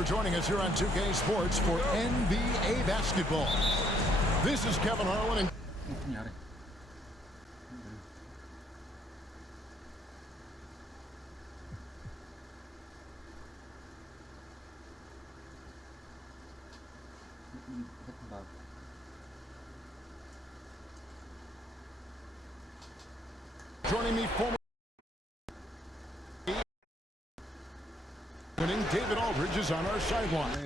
for joining us here on 2K Sports for NBA basketball. This is Kevin Harlan and joining me, former winning David Aldridge is on our sideline.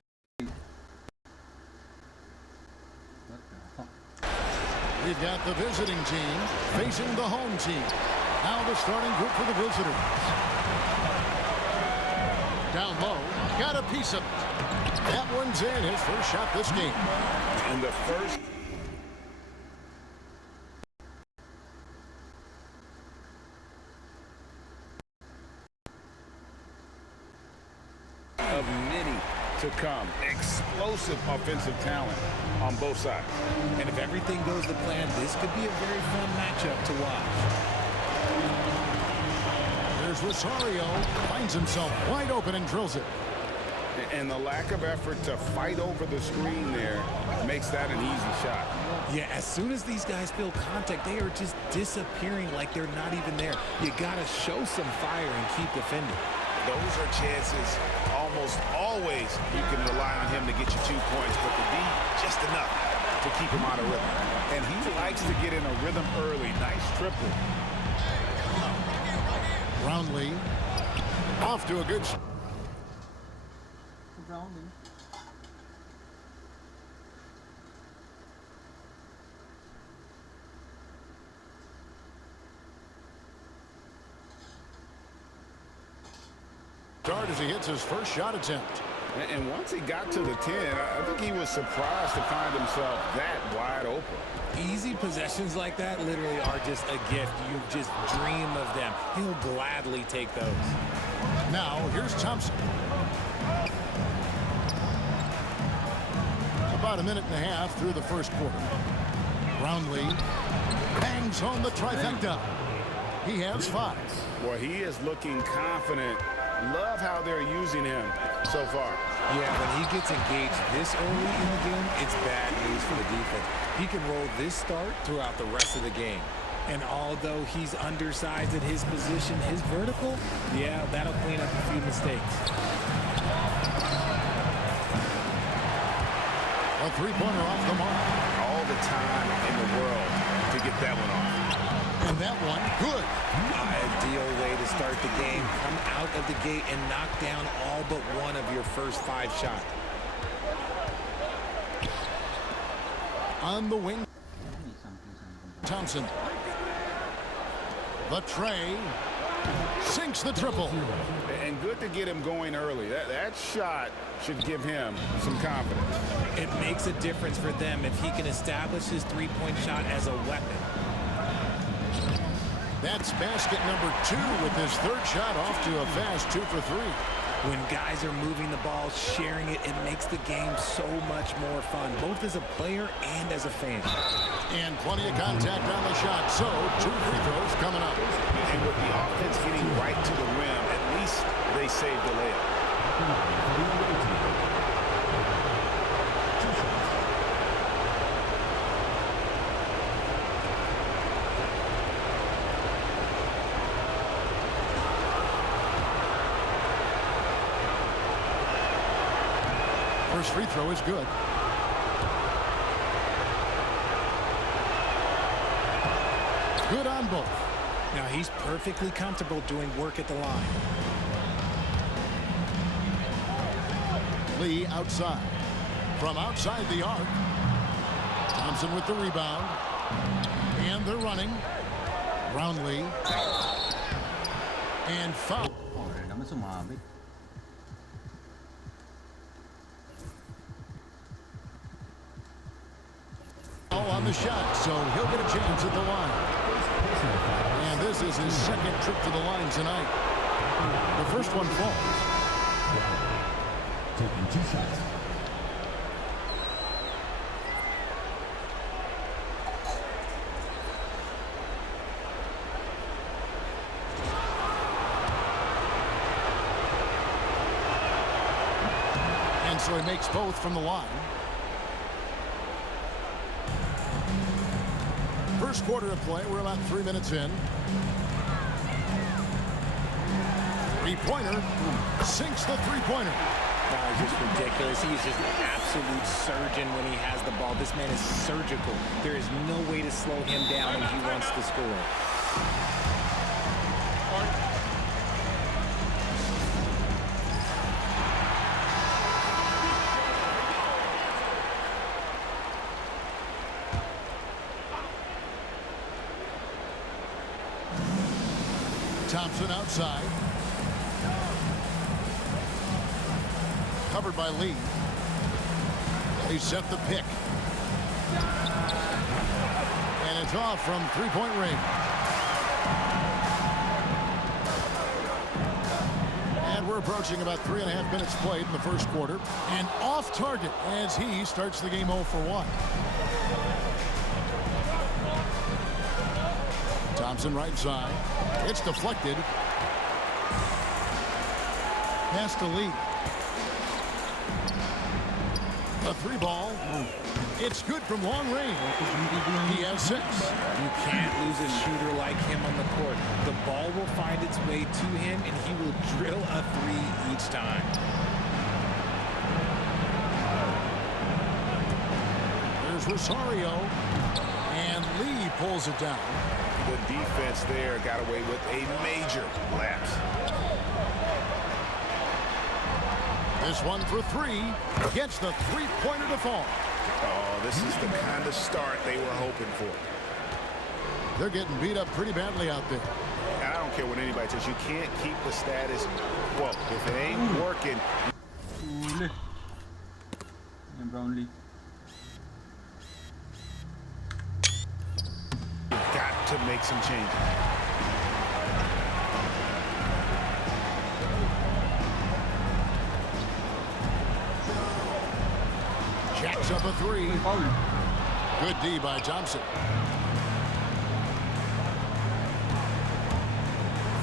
We've got the visiting team facing the home team. Now the starting group for the visitors. Down low, got a piece of it. That one's in, his first shot this game. And the first of many to come. Explosive offensive talent on both sides. And if everything goes to plan, this could be a very fun matchup to watch. There's Rosario, finds himself wide open and drills it. And the lack of effort to fight over the screen there makes that an easy shot. Yeah, as soon as these guys feel contact, they are just disappearing like they're not even there. You got to show some fire and keep defending. Those are chances almost always you can rely on him to get you 2 points, but to be just enough to keep him out of rhythm. And he likes to get in a rhythm early. Nice triple. Brownlee off to a good shot. Start as he hits his first shot attempt. And once he got to the 10, I think he was surprised to find himself that wide open. Easy possessions like that literally are just a gift. You just dream of them. He'll gladly take those. Now, here's Thompson. About a minute and a half through the first quarter. Brownlee bangs home the trifecta. He has 5. Well, he is looking confident. Love how they're using him so far. Yeah, when he gets engaged this early in the game, it's bad news for the defense. He can roll this start throughout the rest of the game. And although he's undersized at his position, his vertical, yeah, that'll clean up a few mistakes. A three-pointer off the mark. All the time in the world to get that one off. And that one, good. Ideal way to start the game. Come out of the gate and knock down all but one of your first 5 shots. On the wing, Thompson. The tray sinks the triple. And good to get him going early. That shot should give him some confidence. It makes a difference for them if he can establish his three-point shot as a weapon. That's basket number 2 with his third shot off to a fast 2 for 3. When guys are moving the ball, sharing it, it makes the game so much more fun, both as a player and as a fan. And plenty of contact on the shot, so 2 free throws coming up. And with the offense getting right to the rim, at least they saved the layup. First free throw is good. Good on both. Now he's perfectly comfortable doing work at the line. Lee outside. From outside the arc. Thompson with the rebound. And they're running. Brownlee. And foul. On the shot, so he'll get a chance at the line. And this is his second trip to the line tonight. The first one falls. Taking 2 shots. And so he makes both from the line. First quarter of play. We're about 3 minutes in. Three-pointer. Sinks the three-pointer. It's just ridiculous. He is just an absolute surgeon when he has the ball. This man is surgical. There is no way to slow him down when he wants to score. Thompson outside. Covered by Lee. He set the pick. And it's off from three-point range. And we're approaching about 3.5 minutes played in the first quarter. And off target as he starts the game 0 for 1. Thompson right side. It's deflected. Pass to Lee. A three ball. It's good from long range. He has 6. You can't lose a shooter like him on the court. The ball will find its way to him, and he will drill a 3 each time. There's Rosario. And Lee pulls it down. The defense there got away with a major lapse. This one for 3. Gets the three-pointer to fall. Oh, this is the kind of start they were hoping for. They're getting beat up pretty badly out there. And I don't care what anybody says. You can't keep the status quo. If it ain't working. Brownlee. You've got to make some changes. Jacks up a 3. Good D by Thompson.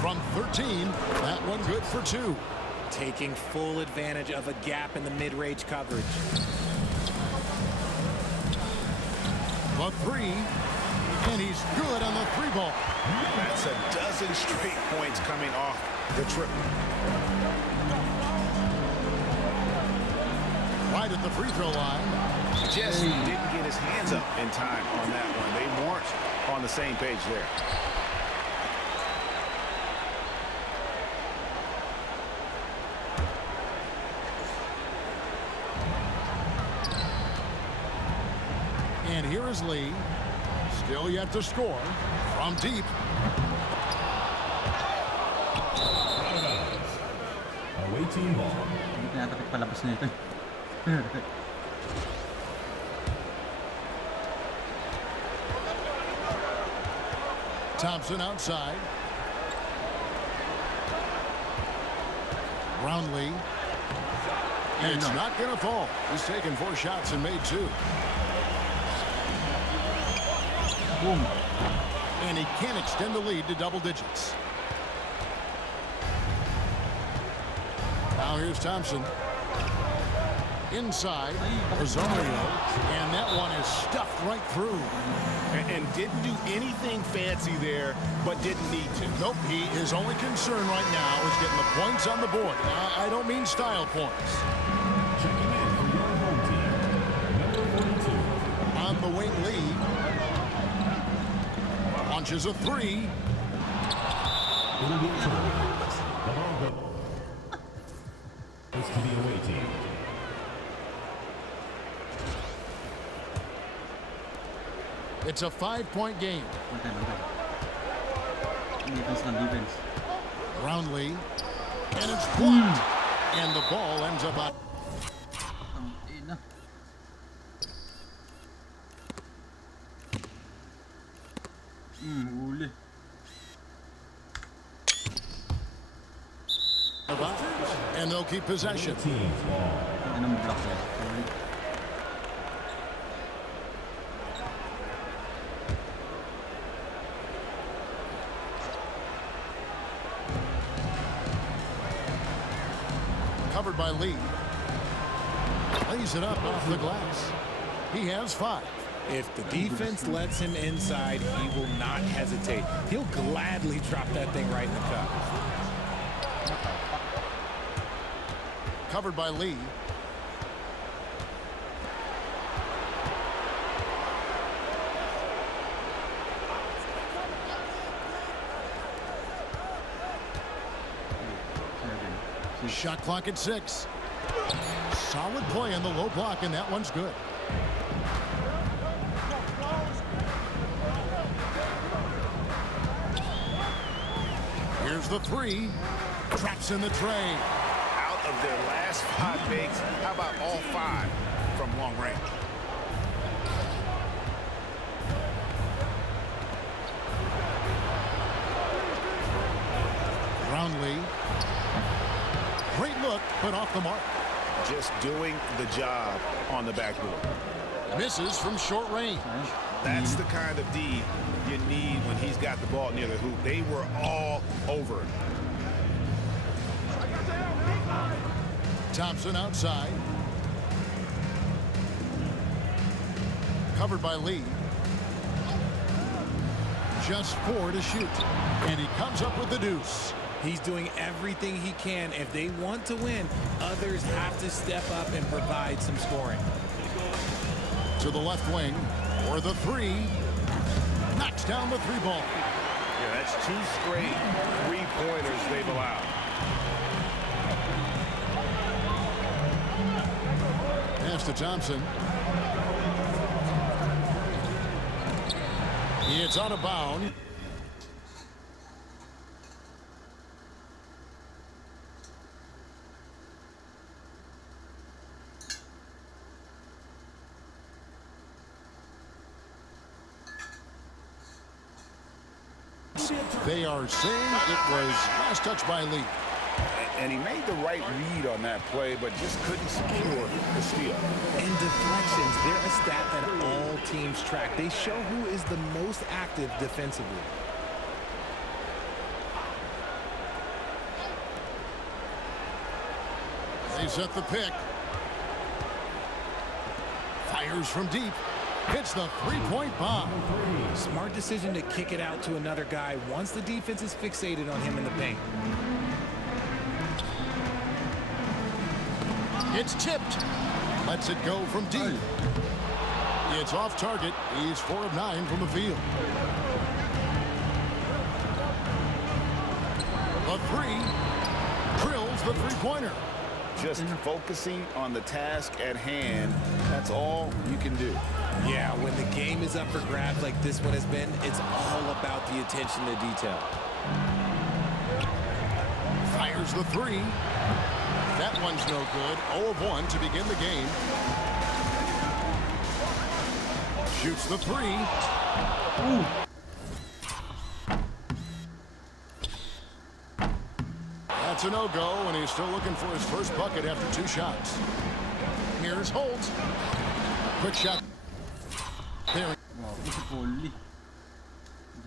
From 13, that one good for 2. Taking full advantage of a gap in the mid-range coverage. The 3, and he's good on the 3 ball. That's a dozen straight points coming off the triple. Right at the free throw line. Just didn't get his hands up in time on that one. They weren't on the same page there. And here is Lee. Still yet to score. From deep. Away team ball. Palabas na ito. Thompson outside. Brownlee. It's not going to fall. He's taken 4 shots and made 2. Boom. And he can't extend the lead to double digits. Now here's Thompson. Inside, Rosario. And that one is stuffed right through. And didn't do anything fancy there, but didn't need to. Nope, his only concern right now is getting the points on the board. Now, I don't mean style points. Checking in for your home team, number 42. On the wing, Lee. Launches a 3. It'll be turnovers. The ball goes. Goes to the away team. It's a 5-point game. Defense. Brownlee. And it's blocked. And the ball ends up on. Huli. And they'll keep possession. Team's ball. Anong block yan? Huli. Covered by Lee. lays it up off the glass. He has 5. If the defense lets him inside, he will not hesitate. He'll gladly drop that thing right in the cup. Covered by Lee. Shot clock at 6. Solid play in the low block, and that one's good. Here's the 3. Traps in the tray. Out of their last 5 makes, how about all 5 from long range? Brownlee. Great look, but off the mark. Just doing the job on the backboard. Misses from short range. That's the kind of D you need when he's got the ball near the hoop. They were all over it. Thompson outside. Covered by Lee. Just 4 to shoot. And he comes up with the deuce. He's doing everything he can. If they want to win, others have to step up and provide some scoring. To the left wing, or the 3. Knocks down the 3 ball. Yeah, that's 2 straight 3-pointers they've allowed. Pass to Thompson. It's out of bounds. They are saying it was last touch by Lee. And he made the right read on that play, but just couldn't secure the steal. And deflections, they're a stat that all teams track. They show who is the most active defensively. They set the pick. Fires from deep. Hits the 3-point bomb. Smart decision to kick it out to another guy once the defense is fixated on him in the paint. It's tipped. Lets it go from deep. It's off target. He's 4 of 9 from the field. The 3 drills the 3-pointer. Just focusing on the task at hand, that's all you can do. Yeah, when the game is up for grabs like this one has been, it's all about the attention to detail. Fires the 3. That one's no good. 0 of 1 to begin the game. Shoots the 3. Ooh. That's a no-go, and he's still looking for his first bucket after 2 shots. Here's Holt. Quick shot. There. Wow, it's a goalie.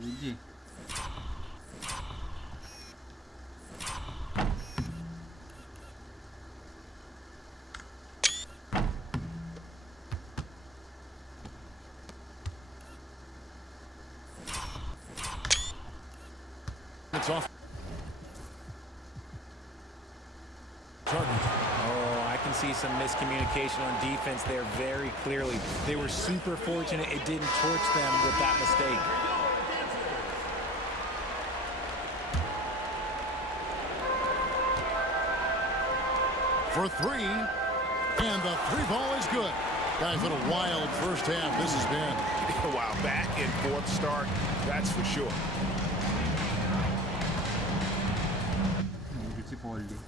GG. It's off. Target. Oh, I can see some miscommunication on defense there very clearly. They were super fortunate it didn't torch them with that mistake. For 3, and the 3 ball is good. Guys, what a wild first half this has been. A while back in 4th start, that's for sure. It's a goalie.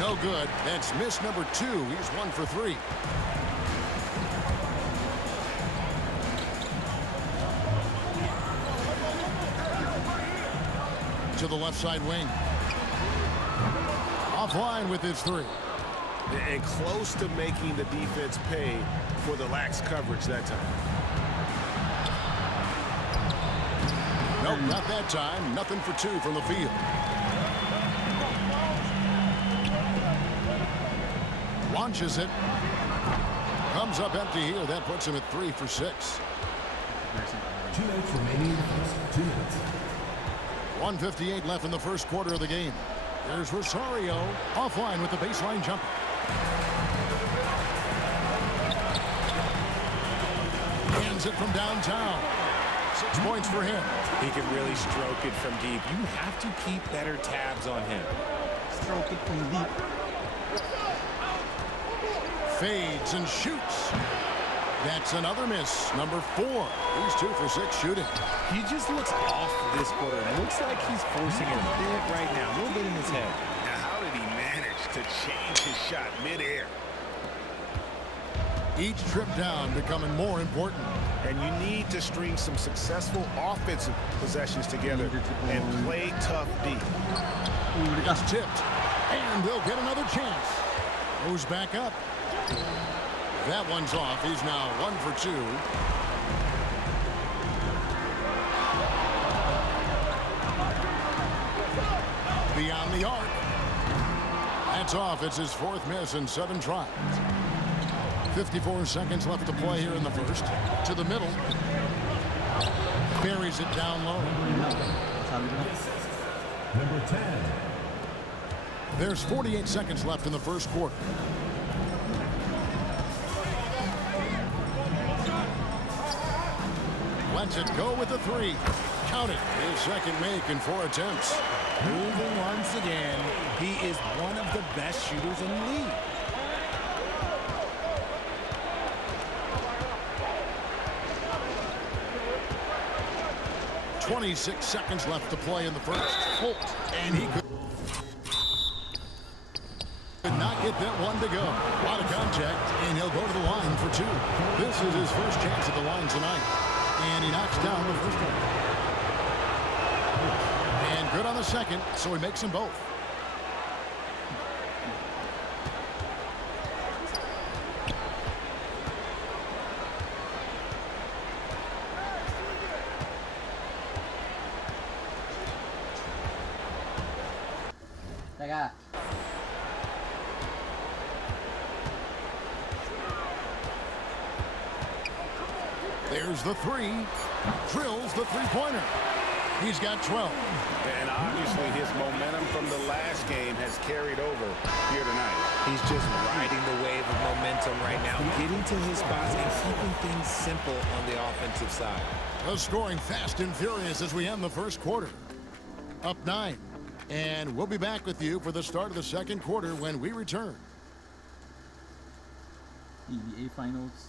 No good. That's miss number 2. He's 1 for 3. To the left side wing. Offline with his 3. And close to making the defense pay for the lax coverage that time. Nope, not that time. Nothing for two from the field. Launches it. Comes up empty here. That puts him at 3 for 6. 2 minutes remaining. 2 minutes. 1:58 left in the first quarter of the game. There's Rosario offline with the baseline jumper. Hands it from downtown. 6 points for him. He can really stroke it from deep. You have to keep better tabs on him. Stroke it from deep. Fades and shoots. That's another miss. Number 4. He's 2 for 6 shooting. He just looks off this quarter. It looks like he's forcing it a bit right now, a little bit in his head. Now, how did he manage to change his shot midair? Each trip down becoming more important. And you need to string some successful offensive possessions together and play tough deep. It's tipped. And they'll get another chance. Goes back up. That one's off. He's now 1 for 2. Beyond the arc. That's off. It's his 4th miss in 7 tries. 54 seconds left to play here in the first. To the middle. Buries it down low. Number 10. There's 48 seconds left in the first quarter. Lets it go with the 3. Count it. His second make in 4 attempts. Moving once again. He is one of the best shooters in the league. 26 seconds left to play in the first. Holt, and he could not get that one to go. A lot of contact, and he'll go to the line for 2. This is his first chance at the line tonight. And he knocks down the first one. And good on the second, so he makes them both. Teka. There's the 3. Drills the 3-pointer. He's got 12. And obviously his momentum from the last game has carried over here tonight. He's just riding the wave of momentum right now, getting to his spots and keeping things simple on the offensive side. The scoring fast and furious as we end the first quarter. Up 9. And we'll be back with you for the start of the second quarter when we return. PBA Finals.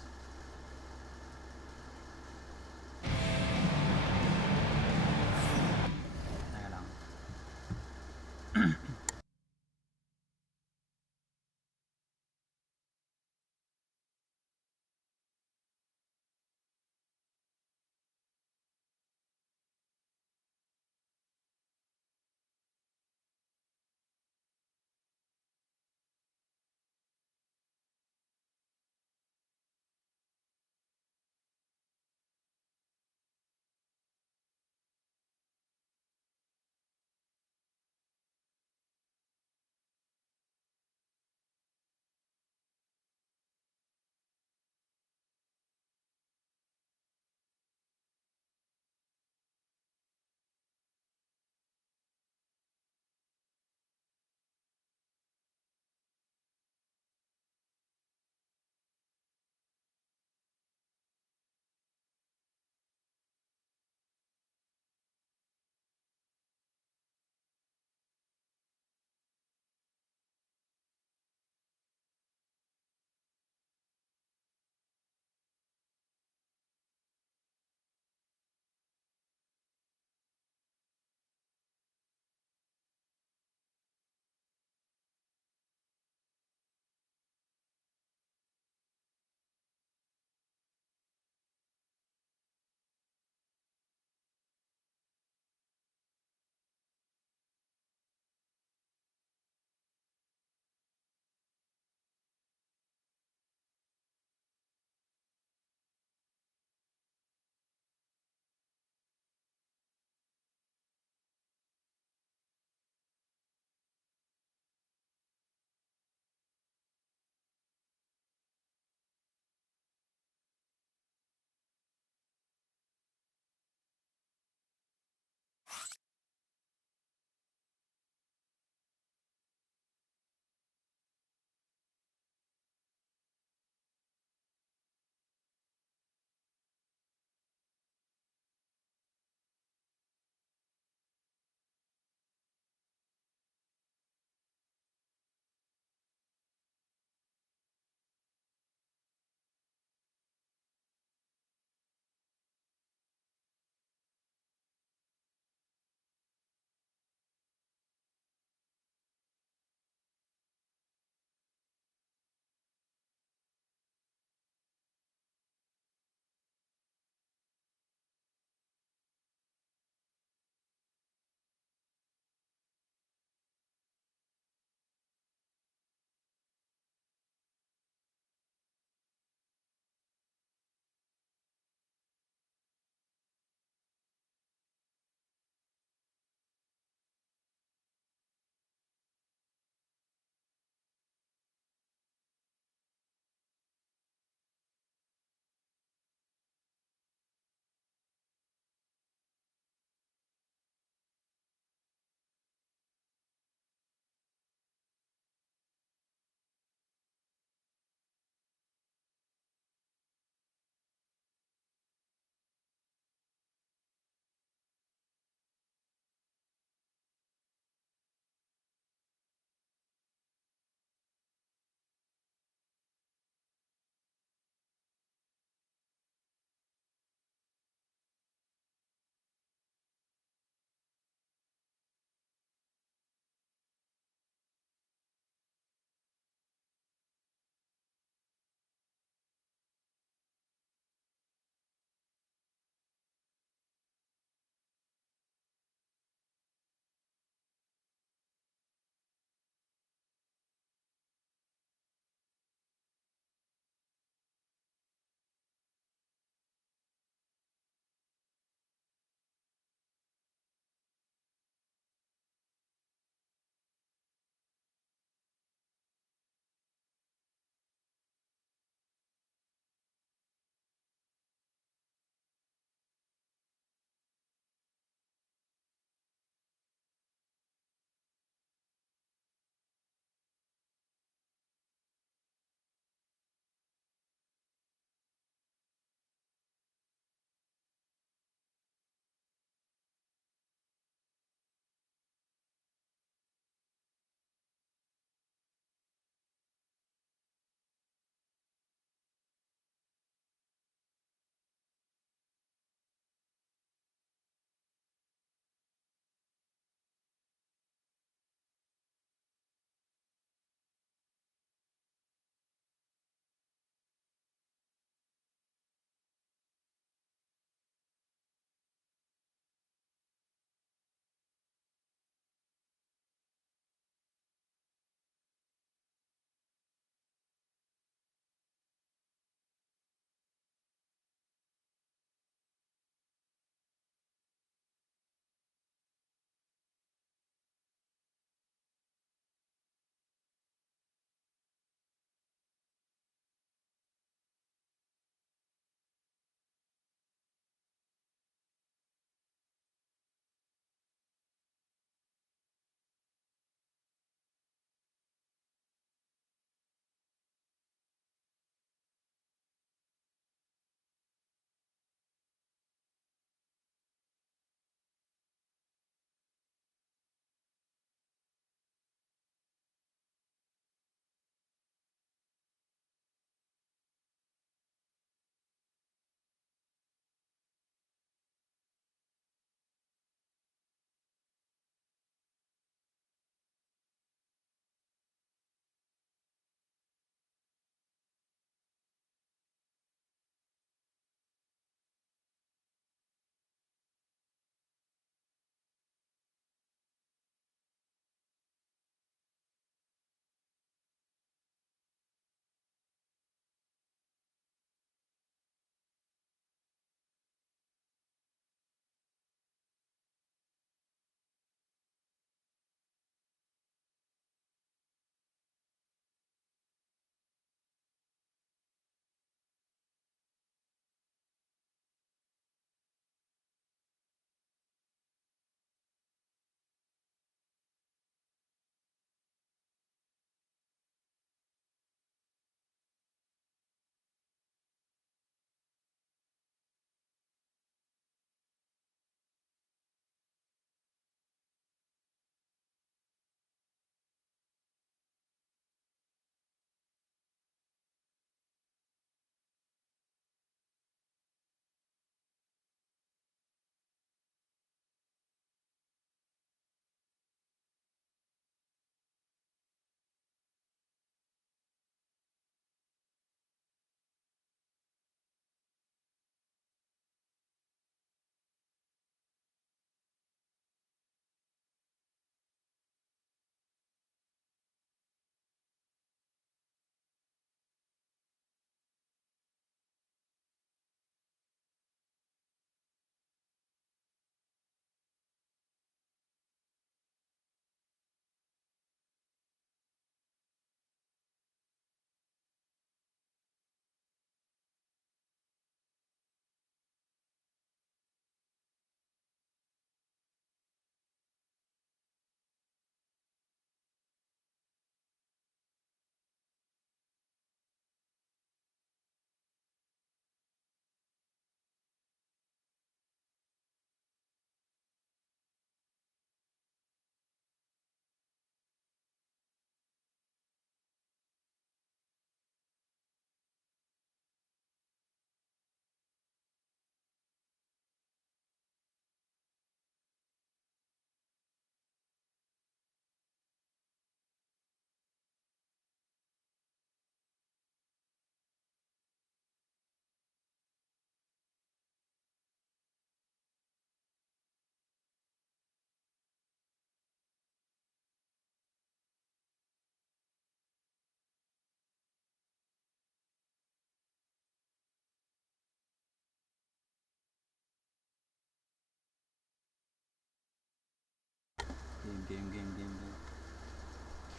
Game.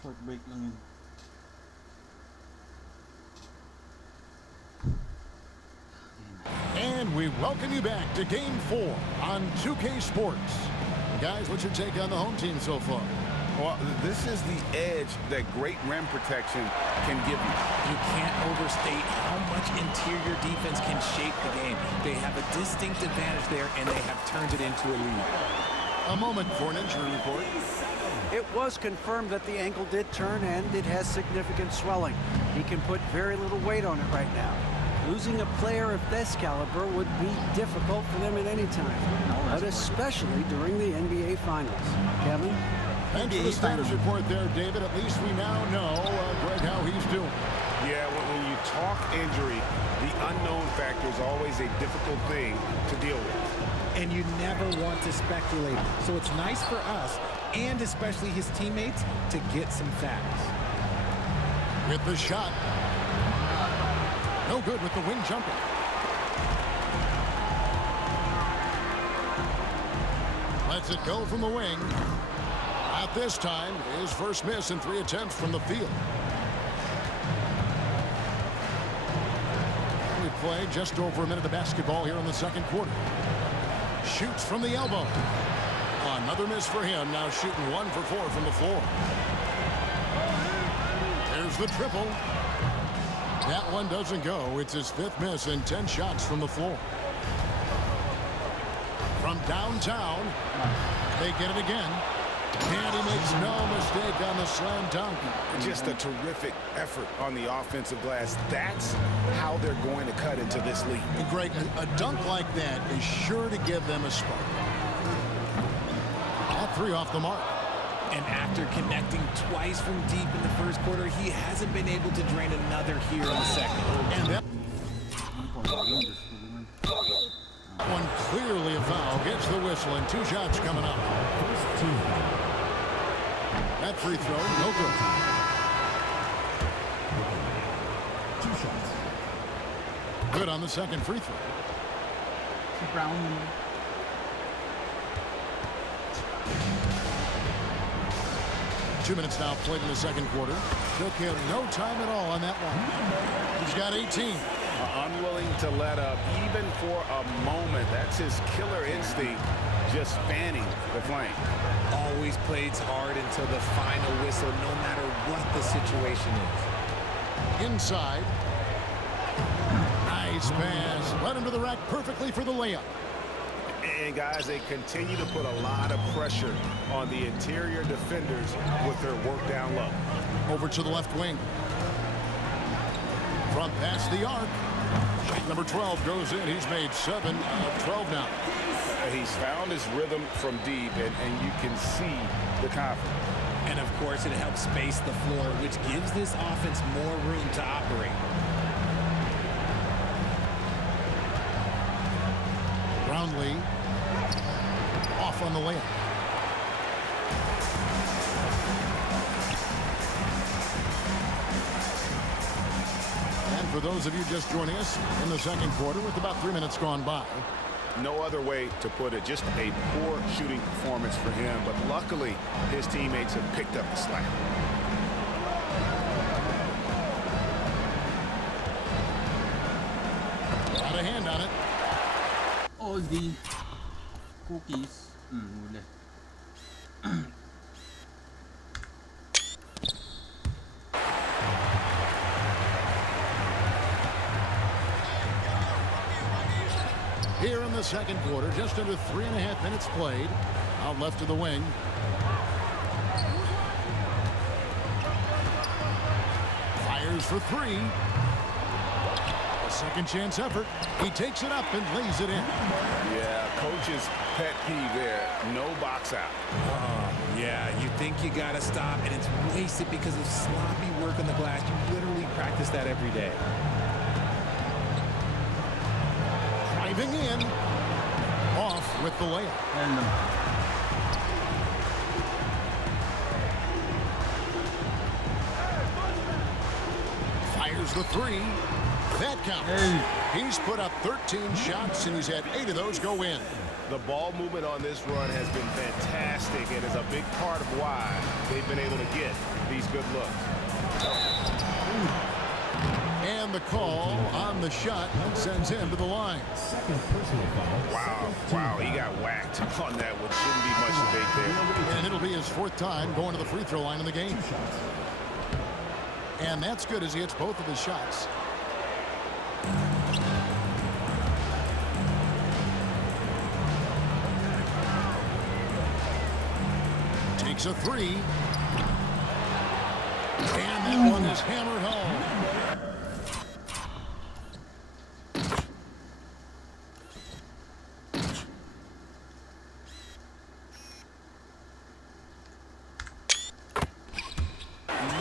Short break lang yun. And we welcome you back to Game 4 on 2K Sports. Guys, what's your take on the home team so far? Well, this is the edge that great rim protection can give you. You can't overstate how much interior defense can shape the game. They have a distinct advantage there, and they have turned it into a lead. A moment for an injury report. It was confirmed that the ankle did turn and it has significant swelling. He can put very little weight on it right now. Losing a player of this caliber would be difficult for them at any time, but especially during the NBA Finals. Kevin? Thanks for the status report there, David. At least we now know, Greg, how he's doing. Yeah, when you talk injury, the unknown factor is always a difficult thing to deal with. And you never want to speculate. So it's nice for us, and especially his teammates, to get some facts. With the shot. No good with the wing jumper. Lets it go from the wing. At this time, his first miss in 3 attempts from the field. We played just over a minute of basketball here in the second quarter. Shoots from the elbow. Another miss for him. Now shooting 1 for 4 from the floor. Here's the triple. That one doesn't go. It's his 5th miss and 10 shots from the floor. From downtown, they get it again. And he makes no mistake on the slam dunk. Just a terrific effort on the offensive glass. That's how they're going to cut into this league. And Greg, a dunk like that is sure to give them a spark. All 3 off the mark. And after connecting twice from deep in the first quarter, he hasn't been able to drain another here in the second. And that one clearly a foul. Gets the whistle and 2 shots coming up. First team. That free throw, no good. 2 shots. Good on the second free throw. Brown. 2 minutes now played in the second quarter. Took him no time at all on that one. He's got 18. Unwilling to let up even for a moment. That's his killer instinct, just fanning the flame. Always plays hard until the final whistle, no matter what the situation is. Inside. Nice pass. Led him to the rack perfectly for the layup. And guys, they continue to put a lot of pressure on the interior defenders with their work down low. Over to the left wing. From past the arc. Shot number 12 goes in. He's made 7 out of 12 now. He's found his rhythm from deep, and you can see the confidence. And of course, it helps space the floor, which gives this offense more room to operate. Brownlee off on the layup. And for those of you just joining us in the second quarter with about 3 minutes gone by. No other way to put it, just a poor shooting performance for him, but luckily his teammates have picked up the slack. Got a hand on it. All the cookies. Huli. Here in the second quarter, just under 3.5 minutes played. Out left of the wing. Fires for 3. A second chance effort. He takes it up and lays it in. Yeah, coach's pet peeve there. No box out. Yeah, you think you gotta stop, and it's wasted because of sloppy work on the glass. You literally practice that every day. Driving in. Off with the layup. Fires the 3. That counts. He's put up 13 shots, and he's had 8 of those go in. The ball movement on this run has been fantastic and is a big part of why they've been able to get these good looks. And the call on the shot sends him to the line. Second personal foul. Wow, he got whacked on that one. Shouldn't be much debate there. And it'll be his 4th time going to the free throw line in the game. 2 shots. And that's good as he hits both of his shots. Takes a 3. And that one is hammered home.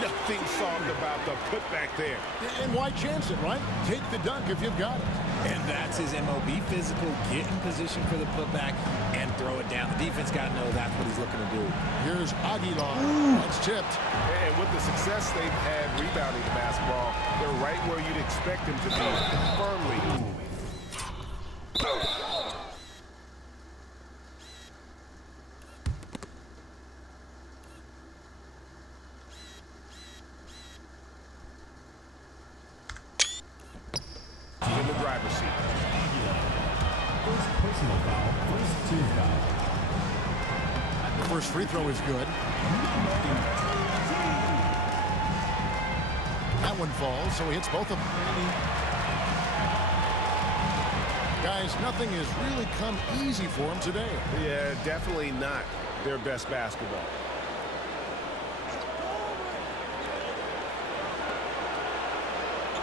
Nothing soft about the putback there. And why chance it, right? Take the dunk if you've got it. And that's his MOB physical, get in position for the putback and throw it down. The defense got to know that's what he's looking to do. Here's Aguilar. That's tipped. And with the success they've had rebounding the basketball, they're right where you'd expect them to be, firmly. In the driver's seat. First personal foul. First team foul. The first free throw is good. That one falls, so he hits both of them. Guys, nothing has really come easy for him today. Yeah, definitely not their best basketball.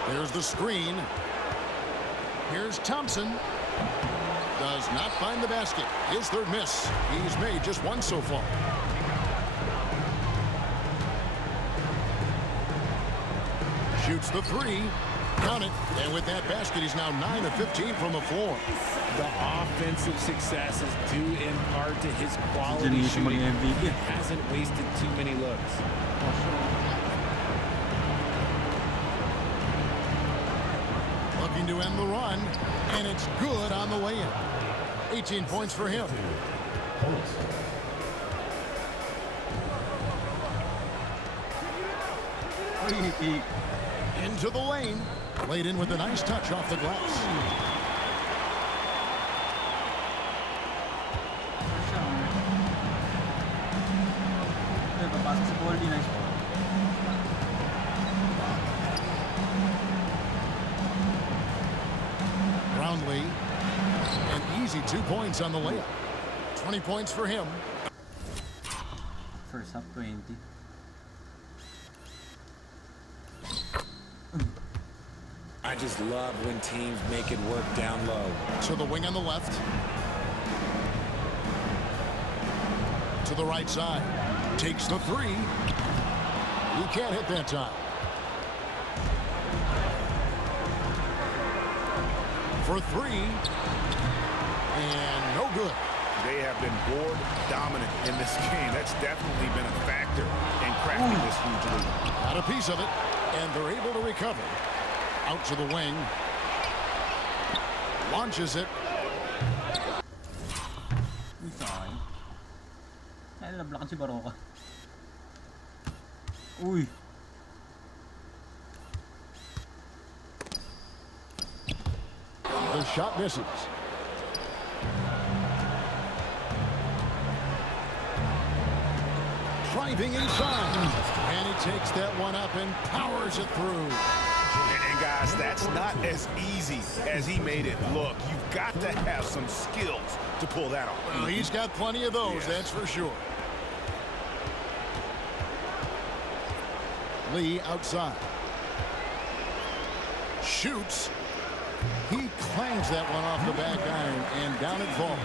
There's the screen. Here's Thompson. Does not find the basket. His 3rd miss. He's made just 1 so far. Shoots the 3. Count it. And with that basket, he's now 9 of 15 from the floor. The offensive success is due in part to his quality Ginebra shooting. MVP. He hasn't wasted too many looks. Looking to end the run, and it's good on the way in. 18 points for him. Into the lane. Laid in with a nice touch off the glass. Papasok si Goldie, nice ball. Brownlee, an easy 2 points on the layup. 20 points for him. First half 20. I just love when teams make it work down low. To the wing on the left. To the right side. Takes the 3. He can't hit that time. For 3. And no good. They have been board dominant in this game. That's definitely been a factor in cracking this huge lead. Got a piece of it, and they're able to recover. Out to the wing. Launches it. Uy, sayang. Ay, nablock si Baroka. Uy. The shot misses. Driving inside. And he takes that one up and powers it through. And guys, that's not as easy as he made it look. You've got to have some skills to pull that off. Well, he's got plenty of those, that's for sure. Lee outside. Shoots. He clangs that one off the back iron, and down it falls.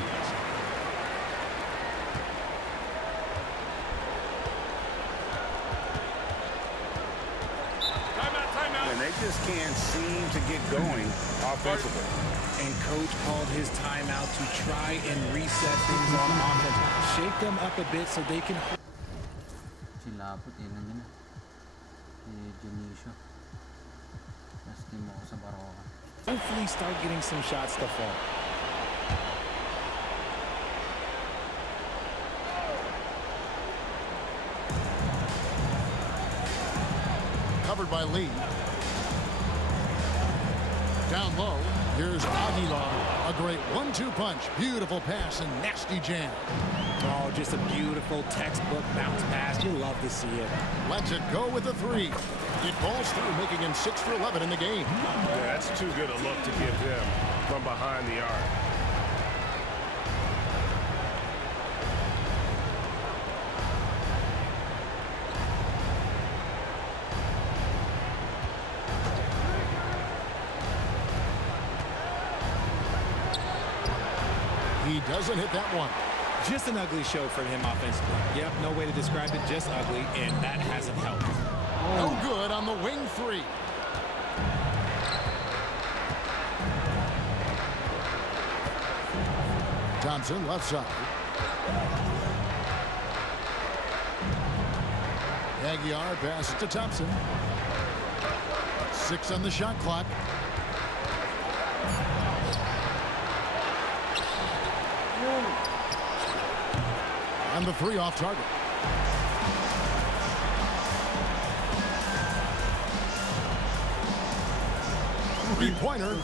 And they just can't seem to get going offensively. And coach called his timeout to try and reset things on offense. Shake them up a bit so they can... Si Lapot, yun lang yun. Si Dionisio. Tapos team ako sa Baroka. hopefully start getting some shots to fall. covered by Lee. Down low, here's Aguilar. A great 1-2 punch. Beautiful pass and nasty jam. Oh, just a beautiful textbook bounce pass. You love to see it. Lets it go with a 3. It balls through, making him 6 for 11 in the game. Yeah, that's too good a look to give him from behind the arc. He doesn't hit that one. Just an ugly show for him offensively. Yep, no way to describe it, just ugly, and that hasn't helped. No good on the wing 3. Thompson, left side. Aguilar passes to Thompson. 6 on the shot clock. And the 3 off target. Three-pointer.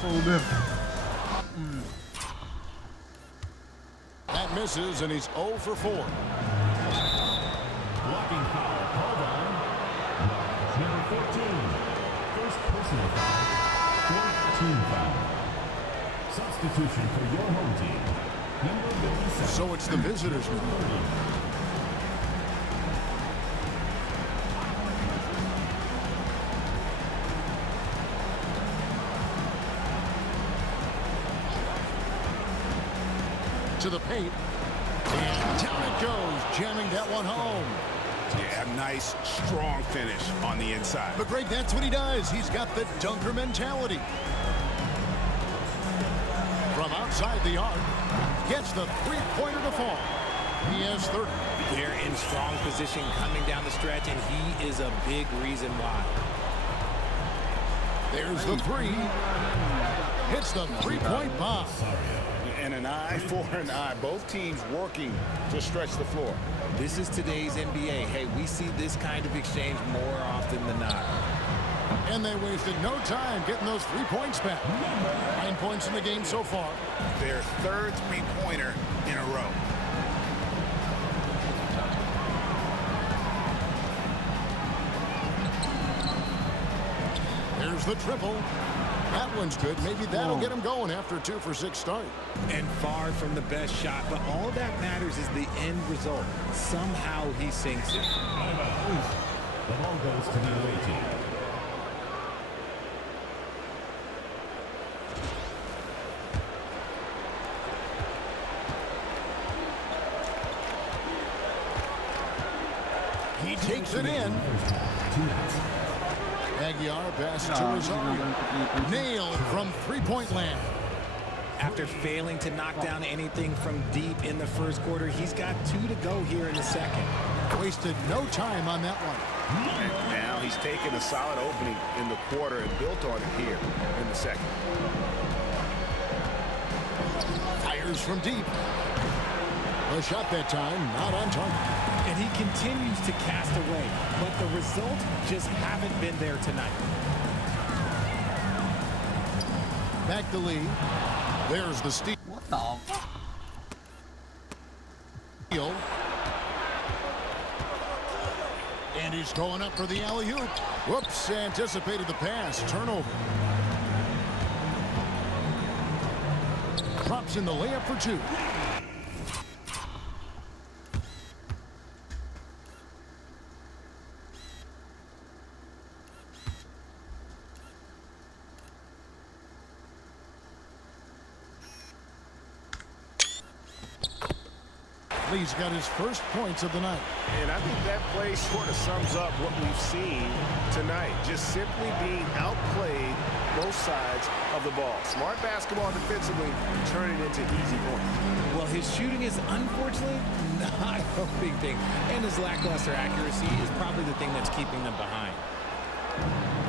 That misses, and he's 0 for 4. Blocking foul called on. Number 14. First personal foul. Fourth team foul. Substitution for your home team. Number 57. So it's the visitors' number. To the paint. And down it goes, jamming that one home. Yeah, nice, strong finish on the inside. But Greg, that's what he does. He's got the dunker mentality. From outside the arc, gets the three-pointer to fall. He has 30. They're in strong position coming down the stretch, and he is a big reason why. There's the 3. Hits the three-point bomb. And an eye for an eye. Both teams working to stretch the floor. This is today's NBA. Hey, we see this kind of exchange more often than not. And they wasted no time getting those 3 points back. 9 points in the game so far. Their third three-pointer in a row. Here's the triple. That one's good. Maybe that'll get him going after a 2 for 6 start. And far from the best shot, but all that matters is the end result. Somehow he sinks it. Timeout. The ball goes to the away team. He takes it in. Aguilar passes to Rosario. Nailed from three-point land. After failing to knock down anything from deep in the first quarter, he's got 2 to go here in the second. Wasted no time on that one. And now he's taken a solid opening in the quarter and built on it here in the second. Fires from deep. A shot that time, not on target. And he continues to cast away, but the results just haven't been there tonight. Back to Lee. There's the steal. What the fuck? And he's going up for the alley-oop. Whoops, anticipated the pass. Turnover. Drops in the layup for 2. Lee's got his first points of the night. And I think that play sort of sums up what we've seen tonight. Just simply being outplayed both sides of the ball. Smart basketball defensively, turning into easy points. Well, his shooting is unfortunately not a big thing. And his lackluster accuracy is probably the thing that's keeping them behind.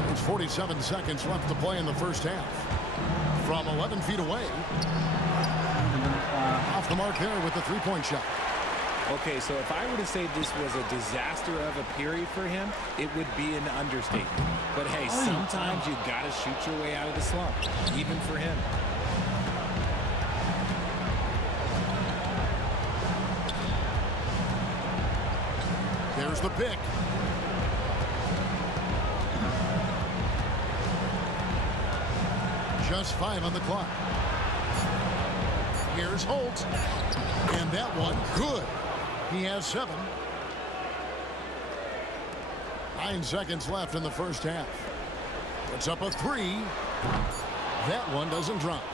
There's 47 seconds left to play in the first half. From 11 feet away. Off the mark there with the three-point shot. Okay, so if I were to say this was a disaster of a period for him, it would be an understatement. But hey, sometimes you got to shoot your way out of the slump, even for him. There's the pick. Just 5 on the clock. Here's Holt. And that one, good. He has 7. 9 seconds left in the first half. Puts up a 3. That one doesn't drop.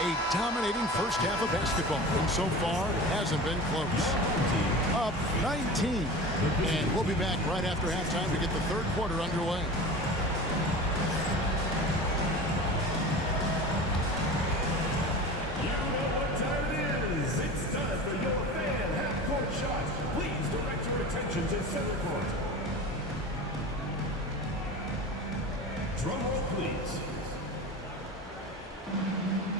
A dominating first half of basketball, and so far it hasn't been close. Up 19. And we'll be back right after halftime to get the third quarter underway. You know what time it is. It's time for your fan half-court shot. Please direct your attention to center court. Drum roll, please.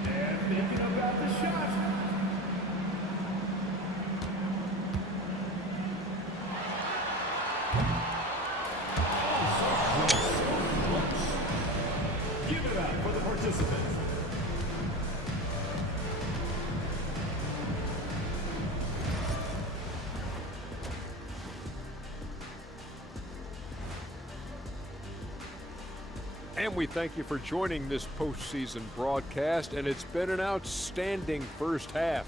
And thinking about the shot. Give it up for the participants. And we thank you for joining this postseason broadcast, and it's been an outstanding first half.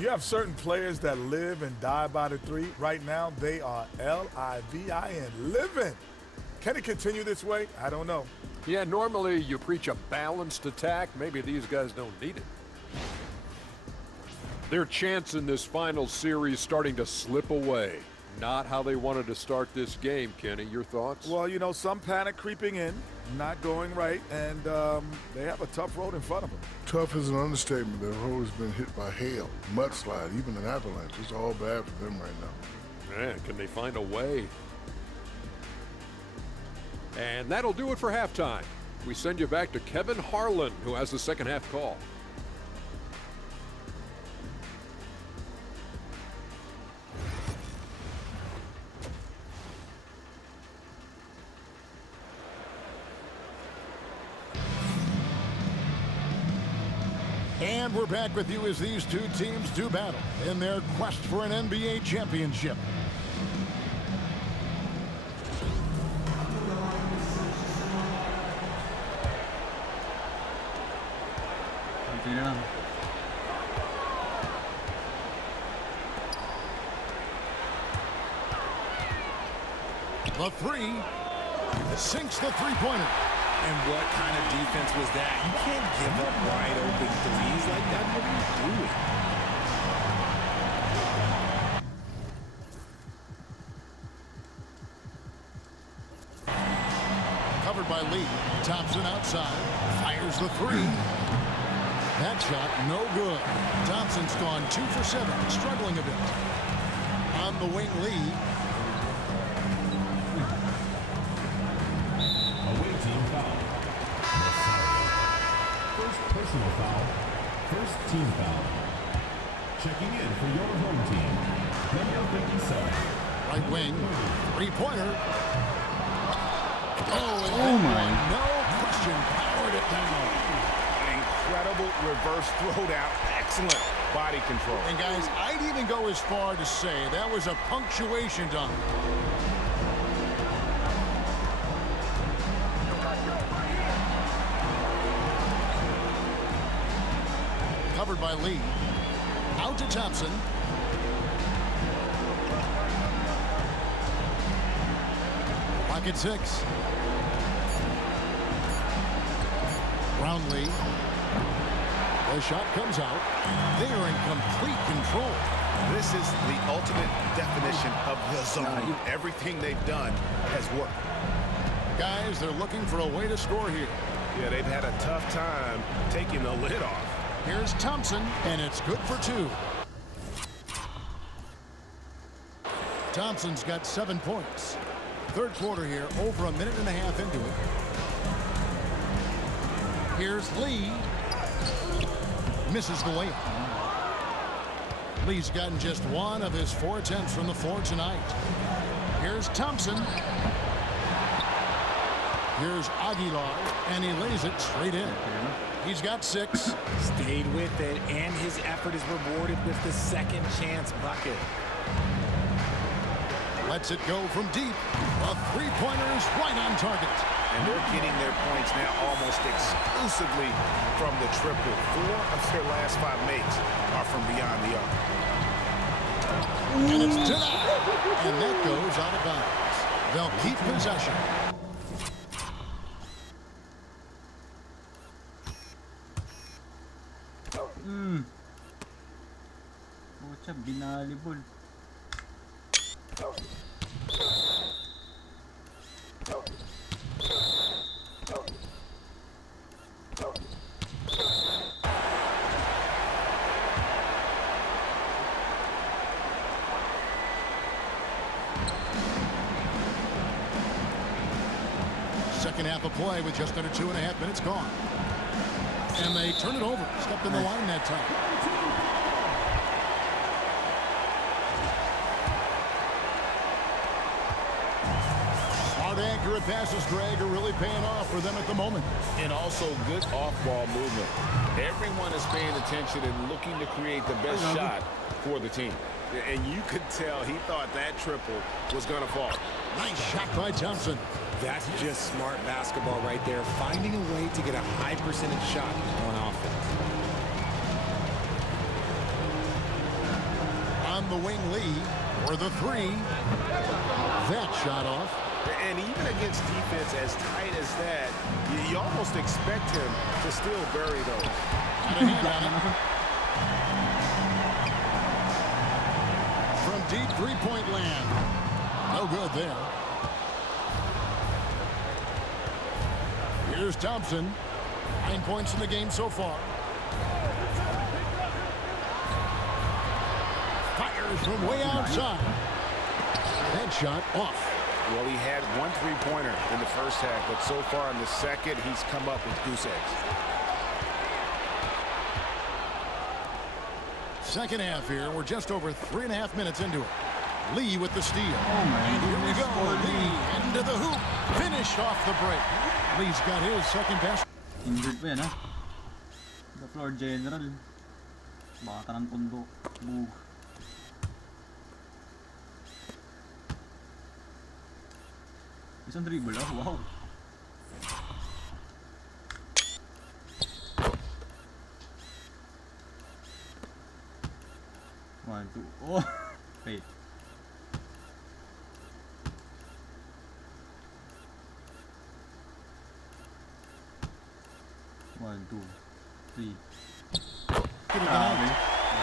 You have certain players that live and die by the three. Right now, they are L-I-V-I-N, living. Can it continue this way? I don't know. Yeah, normally you preach a balanced attack. Maybe these guys don't need it. Their chance in this final series starting to slip away. Not how they wanted to start this game, Kenny. Your thoughts? Well, you know, some panic creeping in, not going right, and they have a tough road in front of them. Tough is an understatement. Their road has been hit by hail, mudslide, even an avalanche. It's all bad for them right now. Man, can they find a way? And that'll do it for halftime. We send you back to Kevin Harlan, who has the second half call. And we're back with you as these two teams do battle in their quest for an NBA championship. The 3 sinks the three-pointer. And what kind of defense was that? You can't give up wide open threes like that. What are you doing? Covered by Lee. Thompson outside. Fires the 3. That shot no good. Thompson's gone 2 for 7. Struggling a bit. On the wing, Lee. Away team foul. First personal foul. First team foul. Checking in for your home team. Number 57. Right wing. Three-pointer. Oh my. No question. Powered it down. An incredible reverse throwdown. Excellent body control. And guys, I'd even go as far to say that was a punctuation dunk. Covered by Lee. Out to Thompson. Pocket 6. Brownlee. The shot comes out. They are in complete control. This is the ultimate definition of the zone. Everything they've done has worked. Guys, they're looking for a way to score here. Yeah, they've had a tough time taking the lid off. Here's Thompson, and it's good for 2. Thompson's got 7 points. Third quarter here, over a minute and a half into it. Here's Lee. Misses the layup. Lee's gotten just one of his 4 attempts from the floor tonight. Here's Thompson. Here's Aguilar, and he lays it straight in. He's got 6. Stayed with it, and his effort is rewarded with the second chance bucket. Lets it go from deep. A three-pointer is right on target. And they're getting their points now almost exclusively from the triple. 4 of their last 5 makes are from beyond the arc. And it's denied. And that goes out of bounds. They'll keep possession. Pucha, binalibol. Second half of play with just under 2.5 minutes gone. And they turn it over. Stepped in the line that time. Smart, accurate passes, Greg, are really paying off for them at the moment. And also good off-ball movement. Everyone is paying attention and looking to create the best shot for the team. And you could tell he thought that triple was going to fall. Nice shot by Thompson. That's just smart basketball right there, finding a way to get a high percentage shot on offense. On the wing, Lee for the 3. That shot off. And even against defense as tight as that, you almost expect him to still bury those. From deep three-point land. No good there. Here's Thompson. 9 points in the game so far. Fires from way outside. That shot off. Well, he had 1 3-pointer in the first half, but so far in the second, he's come up with goose eggs. Second half here. We're just over 3.5 minutes into it. Lee with the steal. And here we go. Lee into the hoop. Finished off the break. Lee's got his second best. Injured pa yan, ha? The floor general. Baka ng tondo. Bug. Isang dribble, oh, wow. One, two, oh! Wait. One, two, three.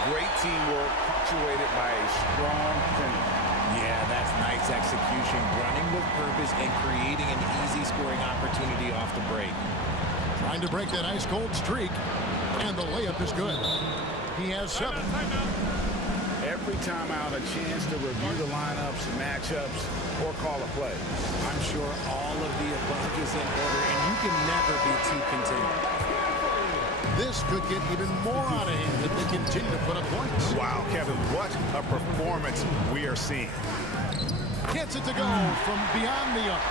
Great teamwork, punctuated by a strong finish. Yeah, that's nice execution, running with purpose and creating an easy scoring opportunity off the break. Trying to break that ice-cold streak, and the layup is good. He has 7. Every time out, a chance to review the lineups, matchups, or call a play. I'm sure all of the above is in order, and you can never be too content. This could get even more out of hand if they continue to put up points. Wow, Kevin, what a performance we are seeing. Gets it to go from beyond the arc.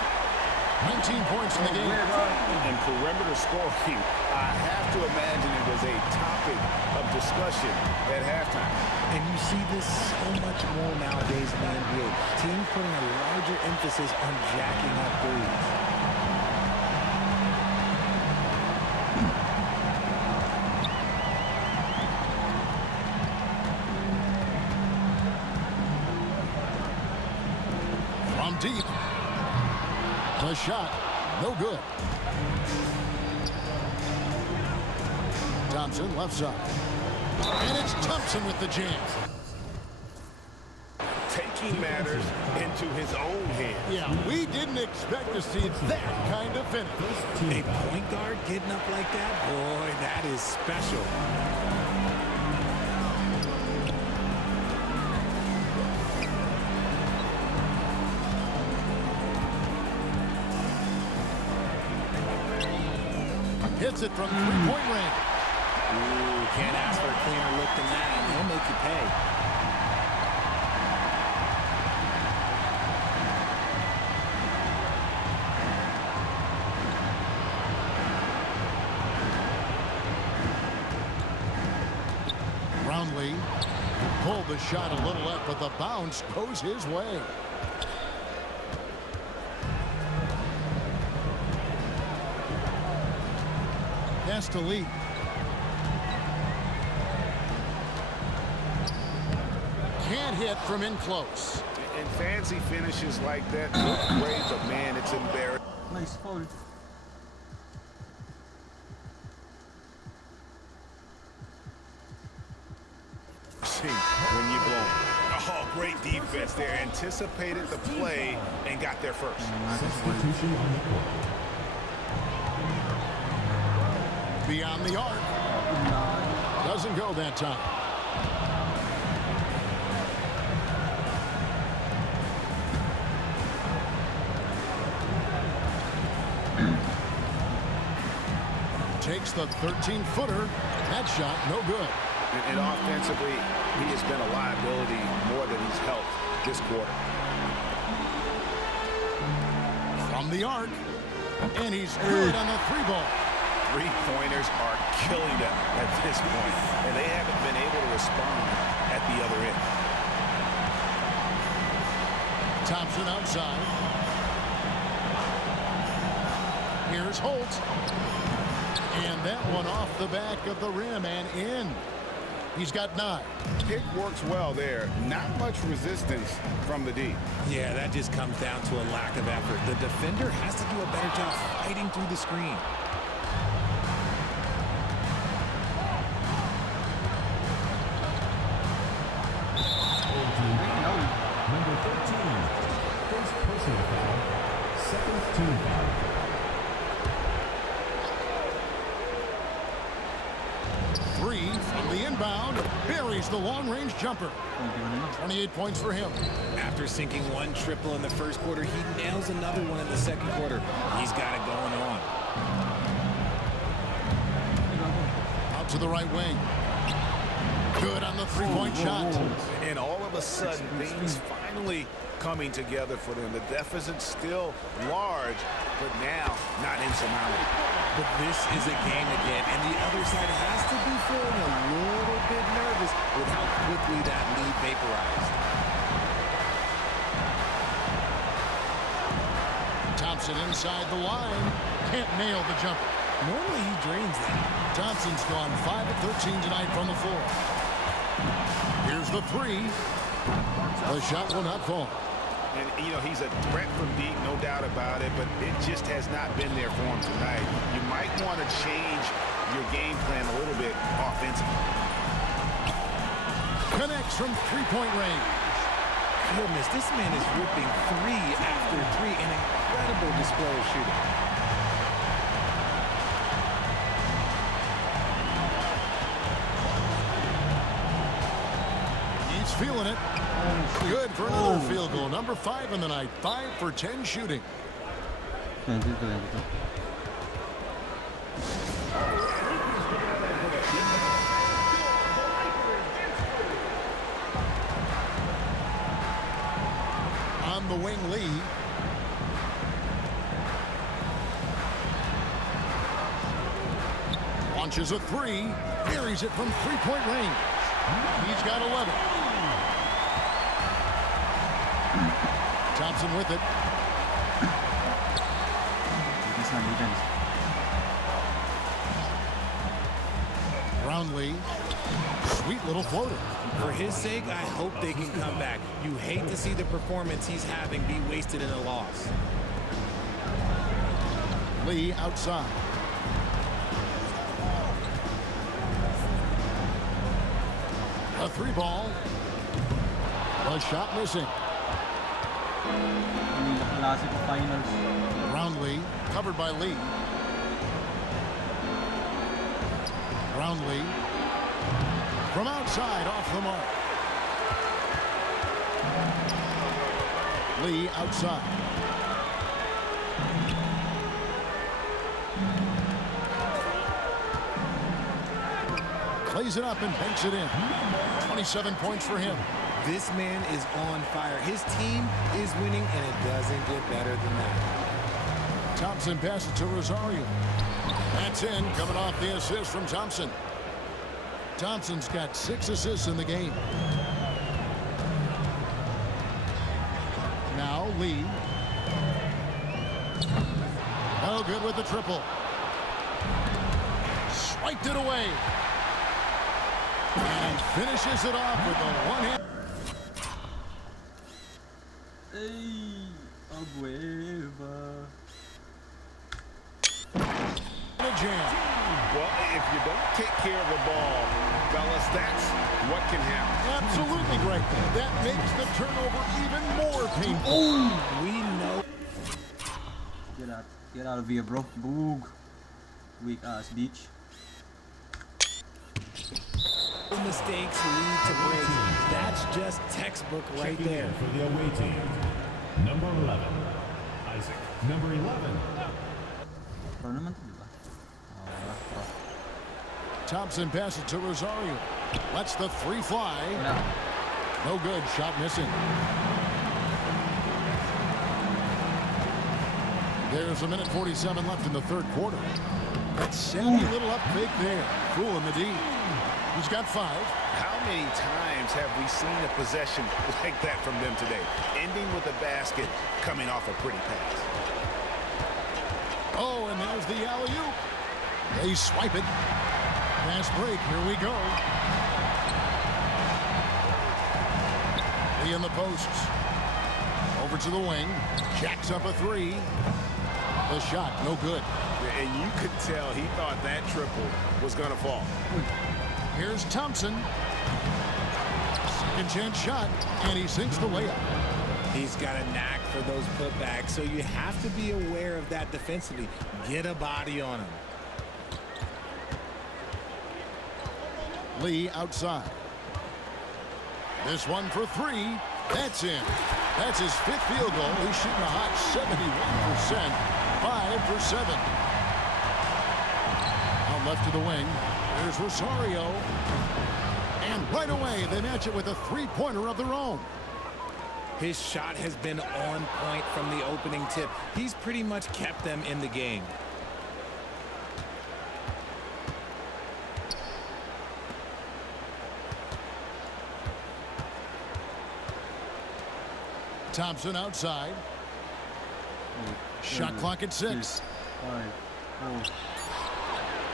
19 points in the game. And perimeter scoring, I have to imagine it was a topic of discussion at halftime. And you see this so much more nowadays in the NBA. Teams putting a larger emphasis on jacking up threes. From deep. The shot, no good. Thompson, left side. And it's Thompson with the jam. Taking matters into his own hands. Yeah, we didn't expect to see that kind of finish. A point guard getting up like that? Boy, that is special. Hits it from 3-point range. Ooh, can't ask for a cleaner look than that, and he'll make you pay. Fouled the shot a little left, but the bounce goes his way. Has to lead. Can't hit from in close. And fancy finishes like that look great, but man, it's embarrassing. Nice foul. When you blow. Oh, great defense there. Anticipated the play and got there first. Substitution on the court. Beyond the arc. Doesn't go that time. Takes the 13-footer. That shot, no good. And offensively, he has been a liability more than he's helped this quarter. From the arc. And he's good on the three ball. Three-pointers are killing them at this point, and they haven't been able to respond at the other end. Thompson outside. Here's Holt. And that one off the back of the rim and in. He's got 9. Pick works well there. Not much resistance from the D. Yeah, that just comes down to a lack of effort. The defender has to do a better job fighting through the screen. Number 13. First personal foul. Second team foul. Three from the inbound. Buries the long-range jumper. 28 points for him. After sinking one triple in the first quarter, he nails another one in the second quarter. He's got it going on. Out to the right wing. Good on the three-point shot. And all of a sudden, things finally coming together for them. The deficit's still large, but now not insurmountable. But this is a game again, and the other side has to be feeling a little bit nervous with how quickly that lead vaporized. Thompson inside the line. Can't nail the jumper. Normally he drains that. Thompson's gone 5 of 13 tonight from the floor. Here's the three. The shot will not fall. And, you know, he's a threat from deep, no doubt about it, but it just has not been there for him tonight. You might want to change your game plan a little bit offensively. Connects from three-point range. Goodness, this man is ripping 3 after 3. An incredible display of shooting. He's feeling it. Good for another field goal. Number 5 in the night. 5 for 10 shooting. On the wing, Lee. Launches a three. Buries it from three-point range. He's got 11. Thompson with it. Brownlee. Sweet little floater. For his sake, I hope they can come back. You hate to see the performance he's having be wasted in a loss. Lee outside. A three ball. A shot missing. MANILA CLASICO finals. Brownlee covered by Lee. Brownlee from outside off the mark. Lee outside. Plays it up and banks it in. 27 points for him. This man is on fire. His team is winning, and it doesn't get better than that. Thompson passes to Rosario. That's in, coming off the assist from Thompson. Thompson's got 6 assists in the game. Lee. No good with the triple. Swiped it away. And finishes it off with the one-hand. Hey, abueva. A jam. Well, if you don't take care of the ball, fellas, that's what can happen. Absolutely, Greg. That makes the turnover even more painful. Oh, we know. Get out of here, bro. Boog. Weak ass beach. Mistakes lead to breaks. That's just textbook right there. For the away team, number 11, Isaac. Number 11. Pro naman to, diba? Pro. Thompson passes to Rosario. Lets the three fly. Wala. No good. Shot missing. There's a minute 47 left in the third quarter. That savvy little up fake there. Fooling the D. He's got 5. How many times have we seen a possession like that from them today? Ending with a basket, coming off a pretty pass. Oh, and there's the alley-oop. They swipe it. Fast break. Here we go. Lee in the posts. Over to the wing. Jacks up a 3. The shot, no good. And you could tell he thought that triple was going to fall. Here's Thompson. Second chance shot, and he sinks the layup. He's got a knack for those putbacks, so you have to be aware of that defensively. Get a body on him. Lee outside. This one for 3. That's in. That's his 5th field goal. He's shooting a hot 71%. 5 for 7. Out left to the wing. There's Rosario. And right away, they match it with a three-pointer of their own. His shot has been on point from the opening tip. He's pretty much kept them in the game. Thompson outside. Shot clock at 6. 5, 4.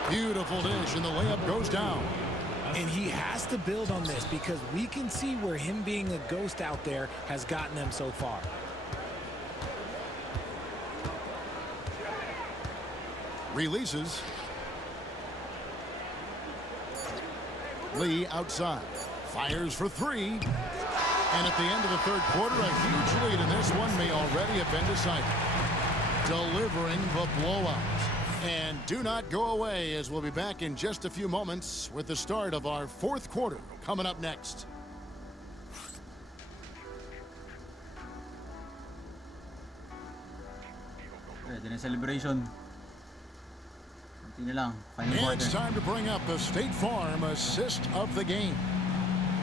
Beautiful dish, and the layup goes down. And he has to build on this because we can see where him being a ghost out there has gotten them so far. Releases. Lee outside. Fires for 3. And at the end of the third quarter, a huge lead in this one may already have been decided. Delivering the blowout. And do not go away, as we'll be back in just a few moments with the start of our fourth quarter coming up next. Ready na celebration. Konti na lang. Final And it's quarter. time to bring up the State Farm assist of the game.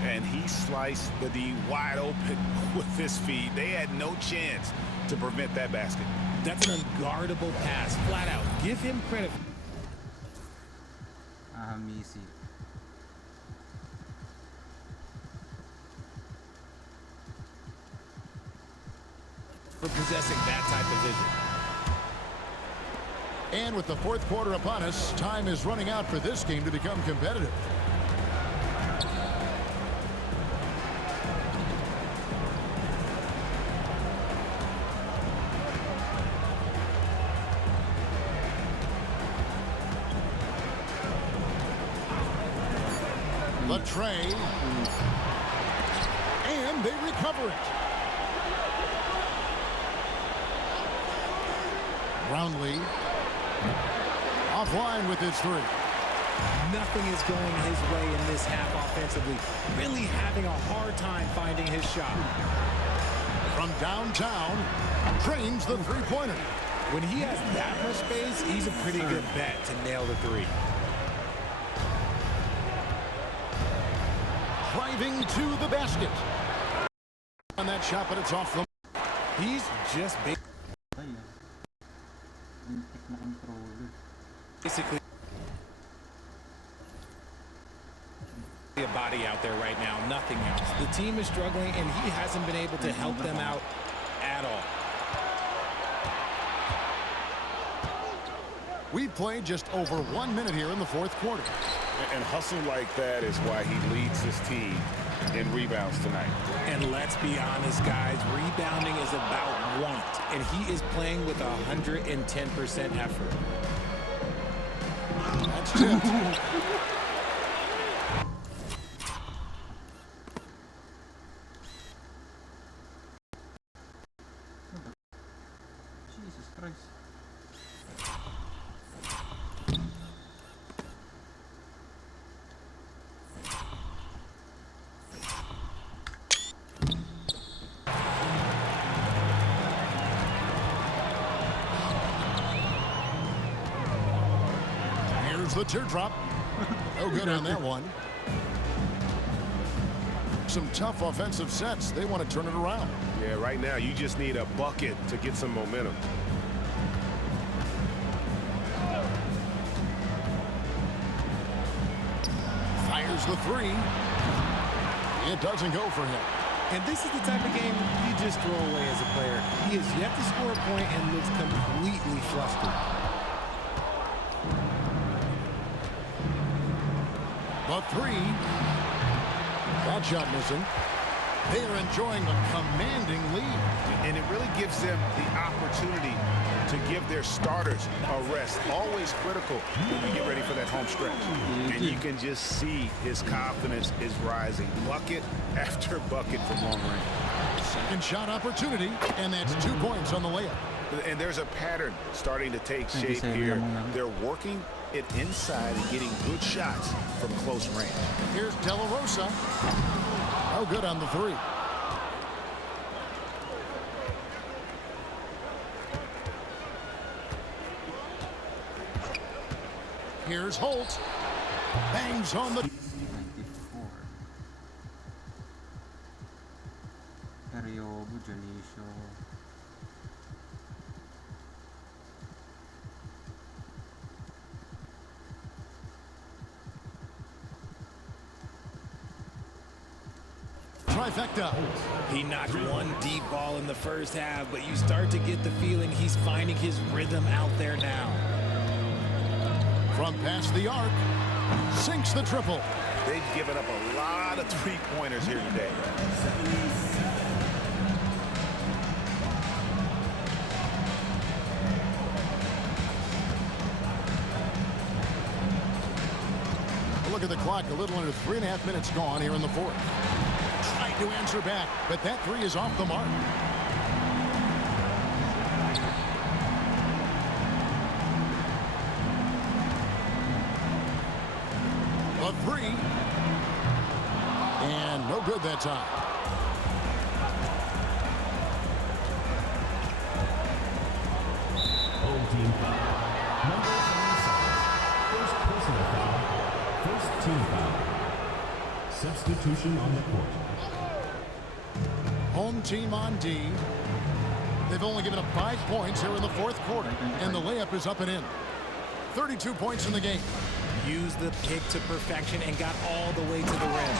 And he sliced the D wide open with his feet. They had no chance to prevent that basket. That's an unguardable pass, flat out. Give him credit. Missy. For possessing that type of vision. And with the fourth quarter upon us, time is running out for this game to become competitive. The tray. And they recover it. Brownlee. Offline with his 3. Nothing is going his way in this half offensively. Really having a hard time finding his shot. From downtown, drains the three-pointer. When he has that much space, he's a pretty good bet to nail the 3. Driving to the basket. On that shot, but it's off the... He's just basically a body out there right now, nothing else. The team is struggling, and he hasn't been able to help them out at at all. We've played just over 1 minute here in the fourth quarter. And hustle like that is why he leads his team in rebounds tonight. And let's be honest, guys, rebounding is about want, and he is playing with 110% effort. That's tipped. Jesus Christ. Here's the teardrop. No good on that one. Some tough offensive sets. They want to turn it around. Yeah, right now you just need a bucket to get some momentum. Fires the three. It doesn't go for him. And this is the type of game you just throw away as a player. He has yet to score a point and looks completely flustered. The three. That shot missing. They are enjoying a commanding lead. And it really gives them the opportunity to give their starters a rest. Always critical when we get ready for that home stretch. And you can just see his confidence is rising. Bucket after bucket from long range. Second shot opportunity, and that's 2 points on the layup. And there's a pattern starting to take shape here. They're working it inside and getting good shots from close range. Here's De La Rosa. No good on the three. Here's Holt. Bangs on the... 94. Periodo, Janisho. Trifecta. He knocked one deep ball in the first half, but you start to get the feeling he's finding his rhythm out there now. From past the arc, sinks the triple. They've given up a lot of three-pointers here today. Look at the clock, a little under 3.5 minutes gone here in the fourth. Tried to answer back, but that three is off the mark. A three. And no good that time. Home team foul. Number 77. First personal foul. First team foul. Substitution on the court. Home team on D. They've only given up 5 points here in the fourth quarter, and the layup is up and in. 32 points in the game. Used the pick to perfection and got all the way to the rim.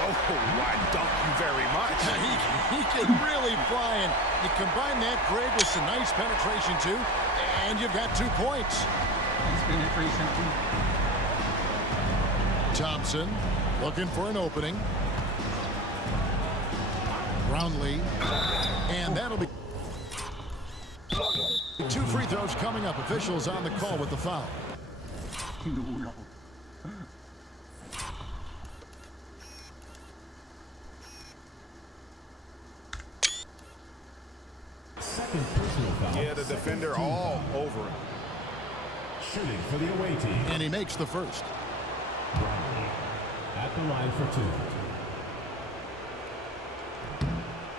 Oh, why, thank you very much. He can really fly, and you combine that, Greg, with some nice penetration, too, and you've got 2 points. Nice penetration too. Thompson looking for an opening. Brownlee, and that'll be 2 free throws coming up. Officials on the call with the foul. Second personal foul. Yeah, the defender all over him. Shooting for the away team. And he makes the first. Brownlee at the line for 2.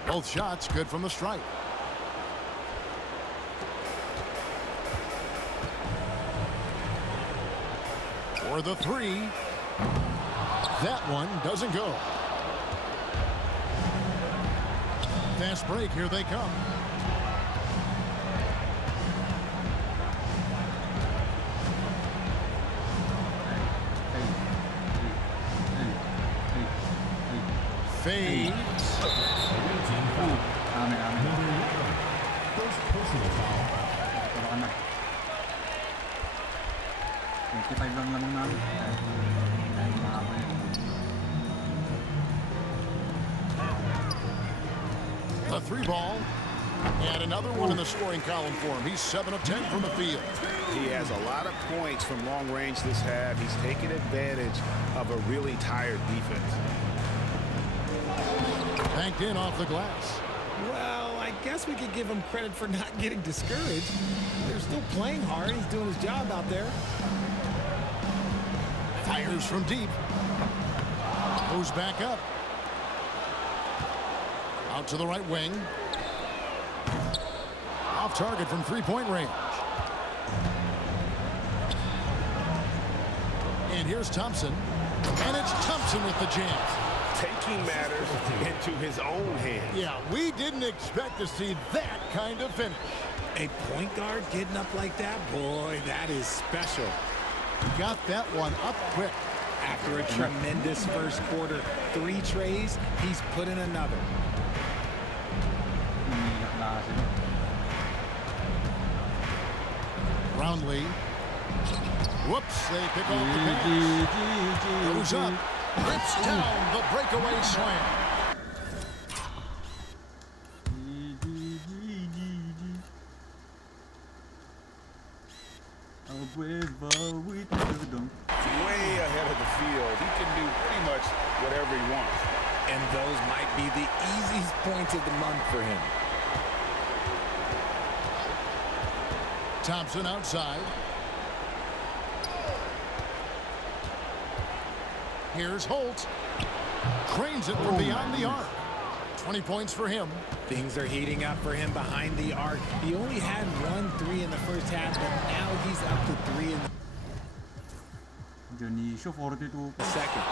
Both shots good from the stripe. For the three. That one doesn't go. Fast break, here they come. Fades. Away team foul. Number 11. First personal foul. Turo ka na. 25 lang naman namin. Dahil mahaba yun. The 3-ball. And another one in the scoring column for him. He's 7 of 10 from the field. He has a lot of points from long range this half. He's taken advantage of a really tired defense. Banked in off the glass. Well, I guess we could give him credit for not getting discouraged. They're still playing hard. He's doing his job out there. Fires from deep. Goes back up. Out to the right wing. Off target from three-point range. And here's Thompson. And it's Thompson with the jam. Taking matters into his own hands. Yeah, we didn't expect to see that kind of finish. A point guard getting up like that, boy, that is special. Got that one up quick. After a tremendous first quarter, 3 trays, he's put in another. Manila Clasico. Roundly. Whoops, they pick off the pass. Goes up. Rips down the breakaway slam. Way ahead of the field. He can do pretty much whatever he wants. And those might be the easiest points of the month for him. Thompson outside. Here's Holt. Cranes it from beyond the arc. 20 points for him. Things are heating up for him behind the arc. He only had 1 3 in the first half, but now he's up to 3 in Dionisio, 42. the second.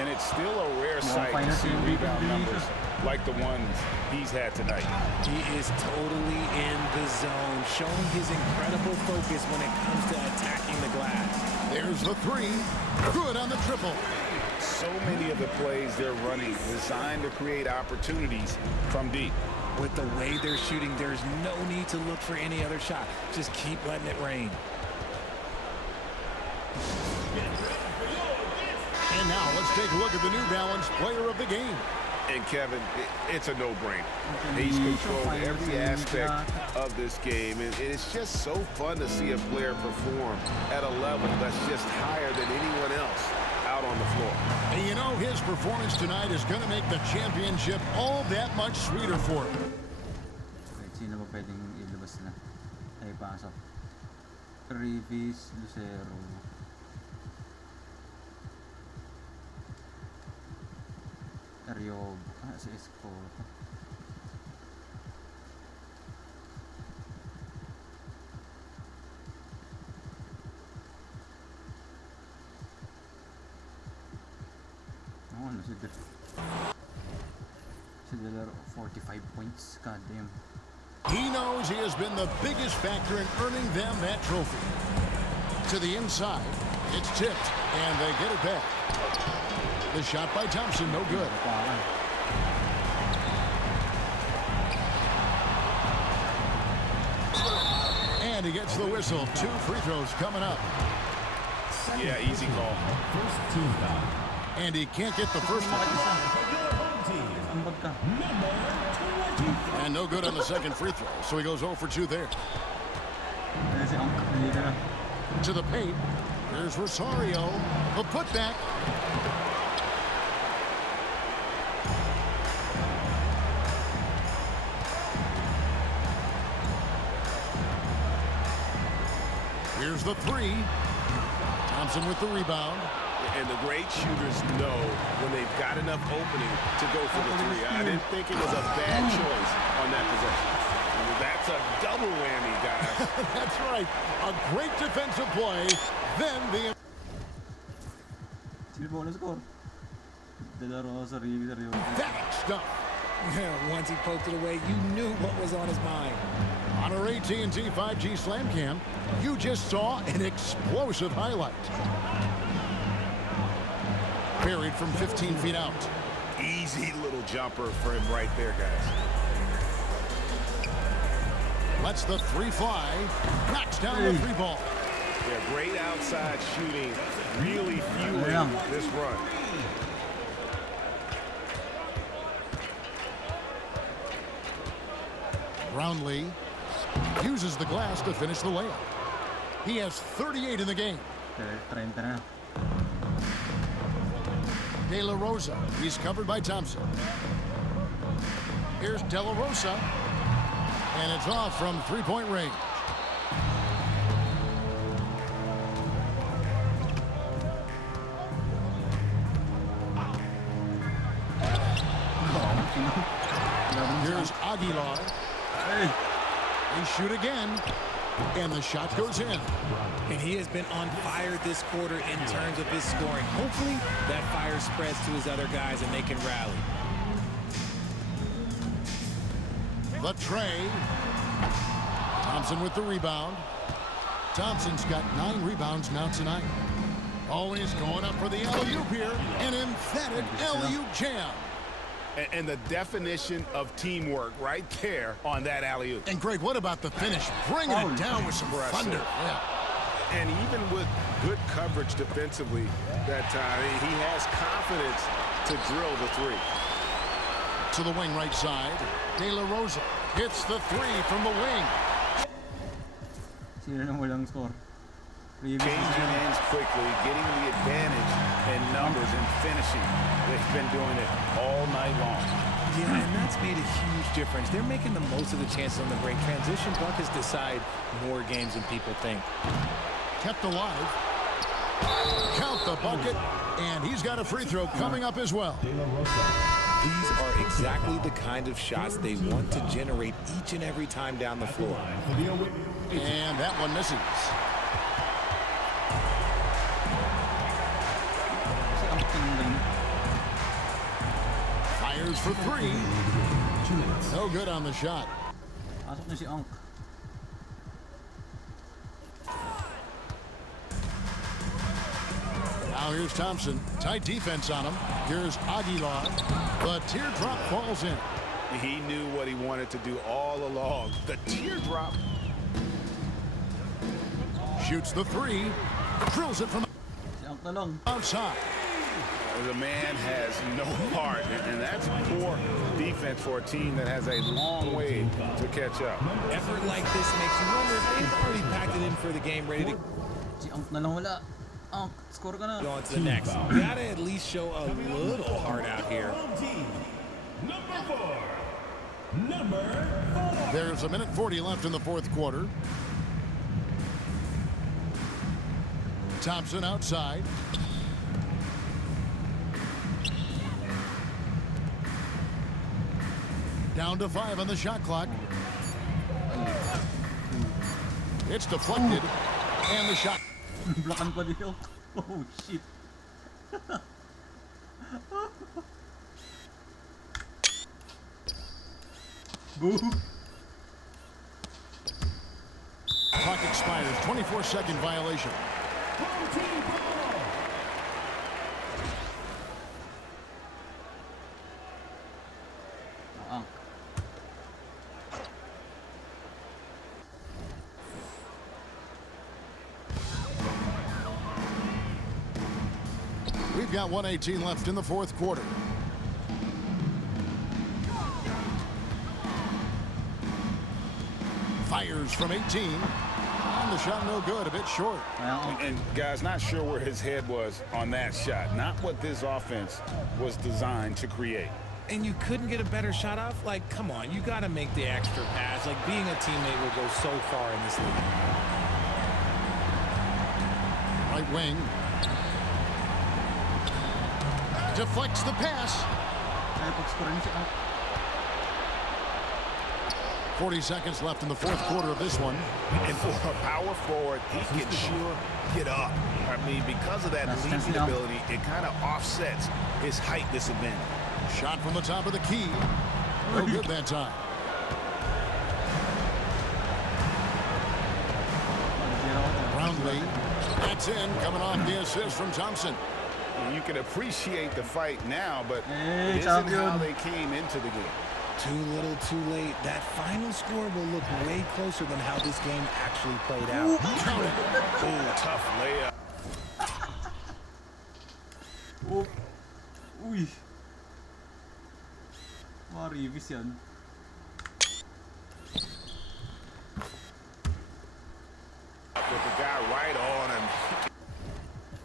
And it's still a rare sight to see rebound numbers like the ones he's had tonight. He is totally in the zone, showing his incredible focus when it comes to attacking the glass. There's the 3. Good on the triple. So many of the plays they're running designed to create opportunities from deep. With the way they're shooting, there's no need to look for any other shot. Just keep letting it rain. And now let's take a look at the New Balance player of the game. And Kevin, it's a no-brainer. He's controlled every aspect of this game, and it's just so fun to see a player perform at a level that's just higher than anyone else out on the floor. And you know, his performance tonight is going to make the championship all that much sweeter for him. Wait, sino ba pwedeng ilabas na? Ay, pasok. Revis, Lucero. Ariob. Ah, si Escoto. Oh, ano si Delaro, 45 points. God damn. He knows he has been the biggest factor in earning them that trophy. To the inside, it's tipped, and they get it back. The shot by Thompson, no good. And he gets the whistle. 2 free throws coming up. Yeah, easy call. First team foul. And he can't get the first one. And no good on the second free throw, so he goes 0 for 2 there. To the paint. Here's Rosario. The putback. Here's the 3. Thompson with the rebound. And the great shooters know when they've got enough opening to go for the 3. I didn't think it was a bad choice on that possession. That's a double whammy, guys. That's right. A great defensive play. Then the... That stuff. Once he poked it away, you knew what was on his mind. On our AT&T 5G Slam Cam, you just saw an explosive highlight. Buried from 15 feet out. Easy little jumper for him right there, guys. Lets the three fly. Knocks down the three ball. Yeah, great outside shooting, really fueling this run. Brownlee uses the glass to finish the layup. He has 38 in the game. 30 na. De La Rosa. He's covered by Thompson. Here's De La Rosa. And it's off from three-point range. Here's Aguilar. They shoot again. And the shot goes in. And he has been on fire this quarter in terms of his scoring. Hopefully that fire spreads to his other guys and they can rally. The tray. Thompson with the rebound. Thompson's got 9 rebounds now tonight. Always going up for the alley-oop here. An emphatic alley-oop jam. And the definition of teamwork right there on that alley-oop. And Greg, what about the finish? Bringing it down with some thunder. Yeah. And even with good coverage defensively that time, he has confidence to drill the three. To the wing right side. De La Rosa hits the three from the wing. Sino nang walang score? Changing ends quickly, getting the advantage in numbers and finishing. They've been doing it all night long. Yeah, and that's made a huge difference. They're making the most of the chances on the break. Transition buckets decide more games than people think. Kept alive. Count the bucket. And he's got a free throw coming up as well. These are exactly the kind of shots they want to generate each and every time down the floor. And that one misses. Fires for three. No good on the shot. Pasok na si Onk. Now here's Thompson. Tight defense on him. Here's Aguilar. The teardrop falls in. He knew what he wanted to do all along. The teardrop. Shoots the three. Drills it from Si Onk na lang. outside. The man has no heart, and that's poor defense for a team that has a long way to catch up. Effort like this makes you wonder if they've already packed it in for the game, ready to Si Onk na lang wala. Onk, score ka na. go on to the next. You gotta at least show a little heart out here. Number 4. There's a minute 40 left in the fourth quarter. Thompson outside. Down to 5 on the shot clock. It's deflected. And the shot. Blokan pa din Onk. Oh, shit. Boo. Clock expires. 24-second violation. Onk. We've got 1:18 left in the fourth quarter. Fires from 18. And the shot no good, a bit short. And guys, not sure where his head was on that shot. Not what this offense was designed to create. And you couldn't get a better shot off? Like, come on, you gotta make the extra pass. Like, being a teammate will go so far in this league. Right wing. Deflects the pass. Kaya pag-score niya si Onk. 40 seconds left in the fourth quarter of this one. And for a power forward, he can sure get up. I mean, because of that leaping ability, it kind of offsets his height disadvantage. Shot from the top of the key. No good that time. Brownlee. That's in, coming off the assist from Thompson. And you can appreciate the fight now, but Hey, it isn't champion. how they came into the game. Too little, too late. That final score will look way closer than how this game actually played out. Oh, tough layup. Oh. Uy. Marivis yan. With the guy right on him.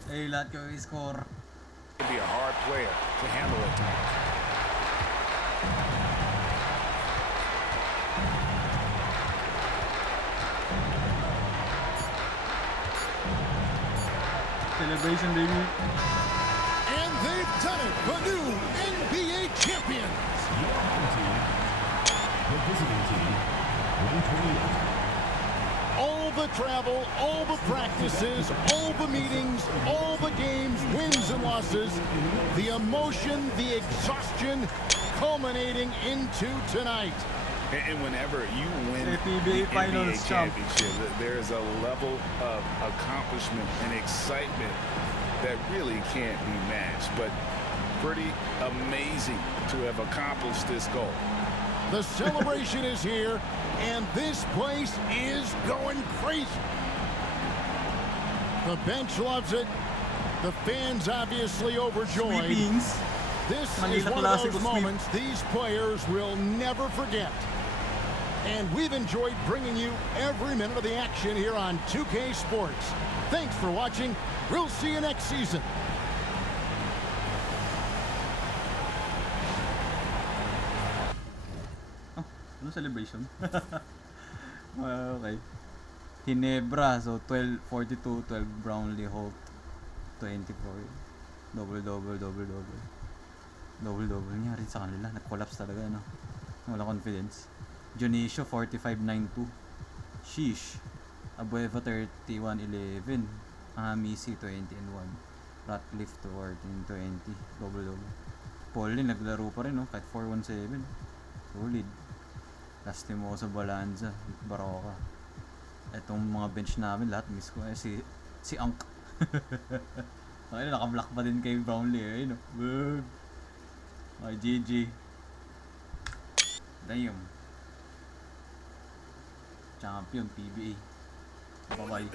Eh, lahat kayo i-score. He'd be a hard player to handle at times. Celebration, baby. And they've done it. The new NBA champions. Your home team, the visiting team, 128. All the travel, all the practices, all the meetings, all the games, wins and losses, the emotion, the exhaustion, culminating into tonight. And whenever you win The PBA the Finals NBA champ. championship, there is a level of accomplishment and excitement that really can't be matched. But pretty amazing to have accomplished this goal. The celebration is here, and this place is going crazy. The bench loves it. The fans obviously overjoyed. Sweepings. This is Manila one of Clasico those sweep. moments these players will never forget. And we've enjoyed bringing you every minute of the action here on 2K Sports. Thanks for watching. We'll see you next season. Ano celebration? Okay. Ginebra, so 42, 12 Brownlee, Holt, 24. Double-double. Double-double niya rin sa kanila. Nag-collapse talaga, no? Wala confidence. Dionisio, 45-9-2. Sheesh. Abueva, 31-11. Ahamisi, 20-1. Ratcliffe, 14-20. Double-double. Pauline, naglaro pa rin, no? Kahit 4-1-7. Solid. Lastimosa, Balanza, Baroka. Etong mga bench namin, lahat miss ko. Si Ank. Okay, naka-block pa din kay Brownlee, eh, no? Boom. Okay, GG. Damn. Champion, PBA. Bye-bye.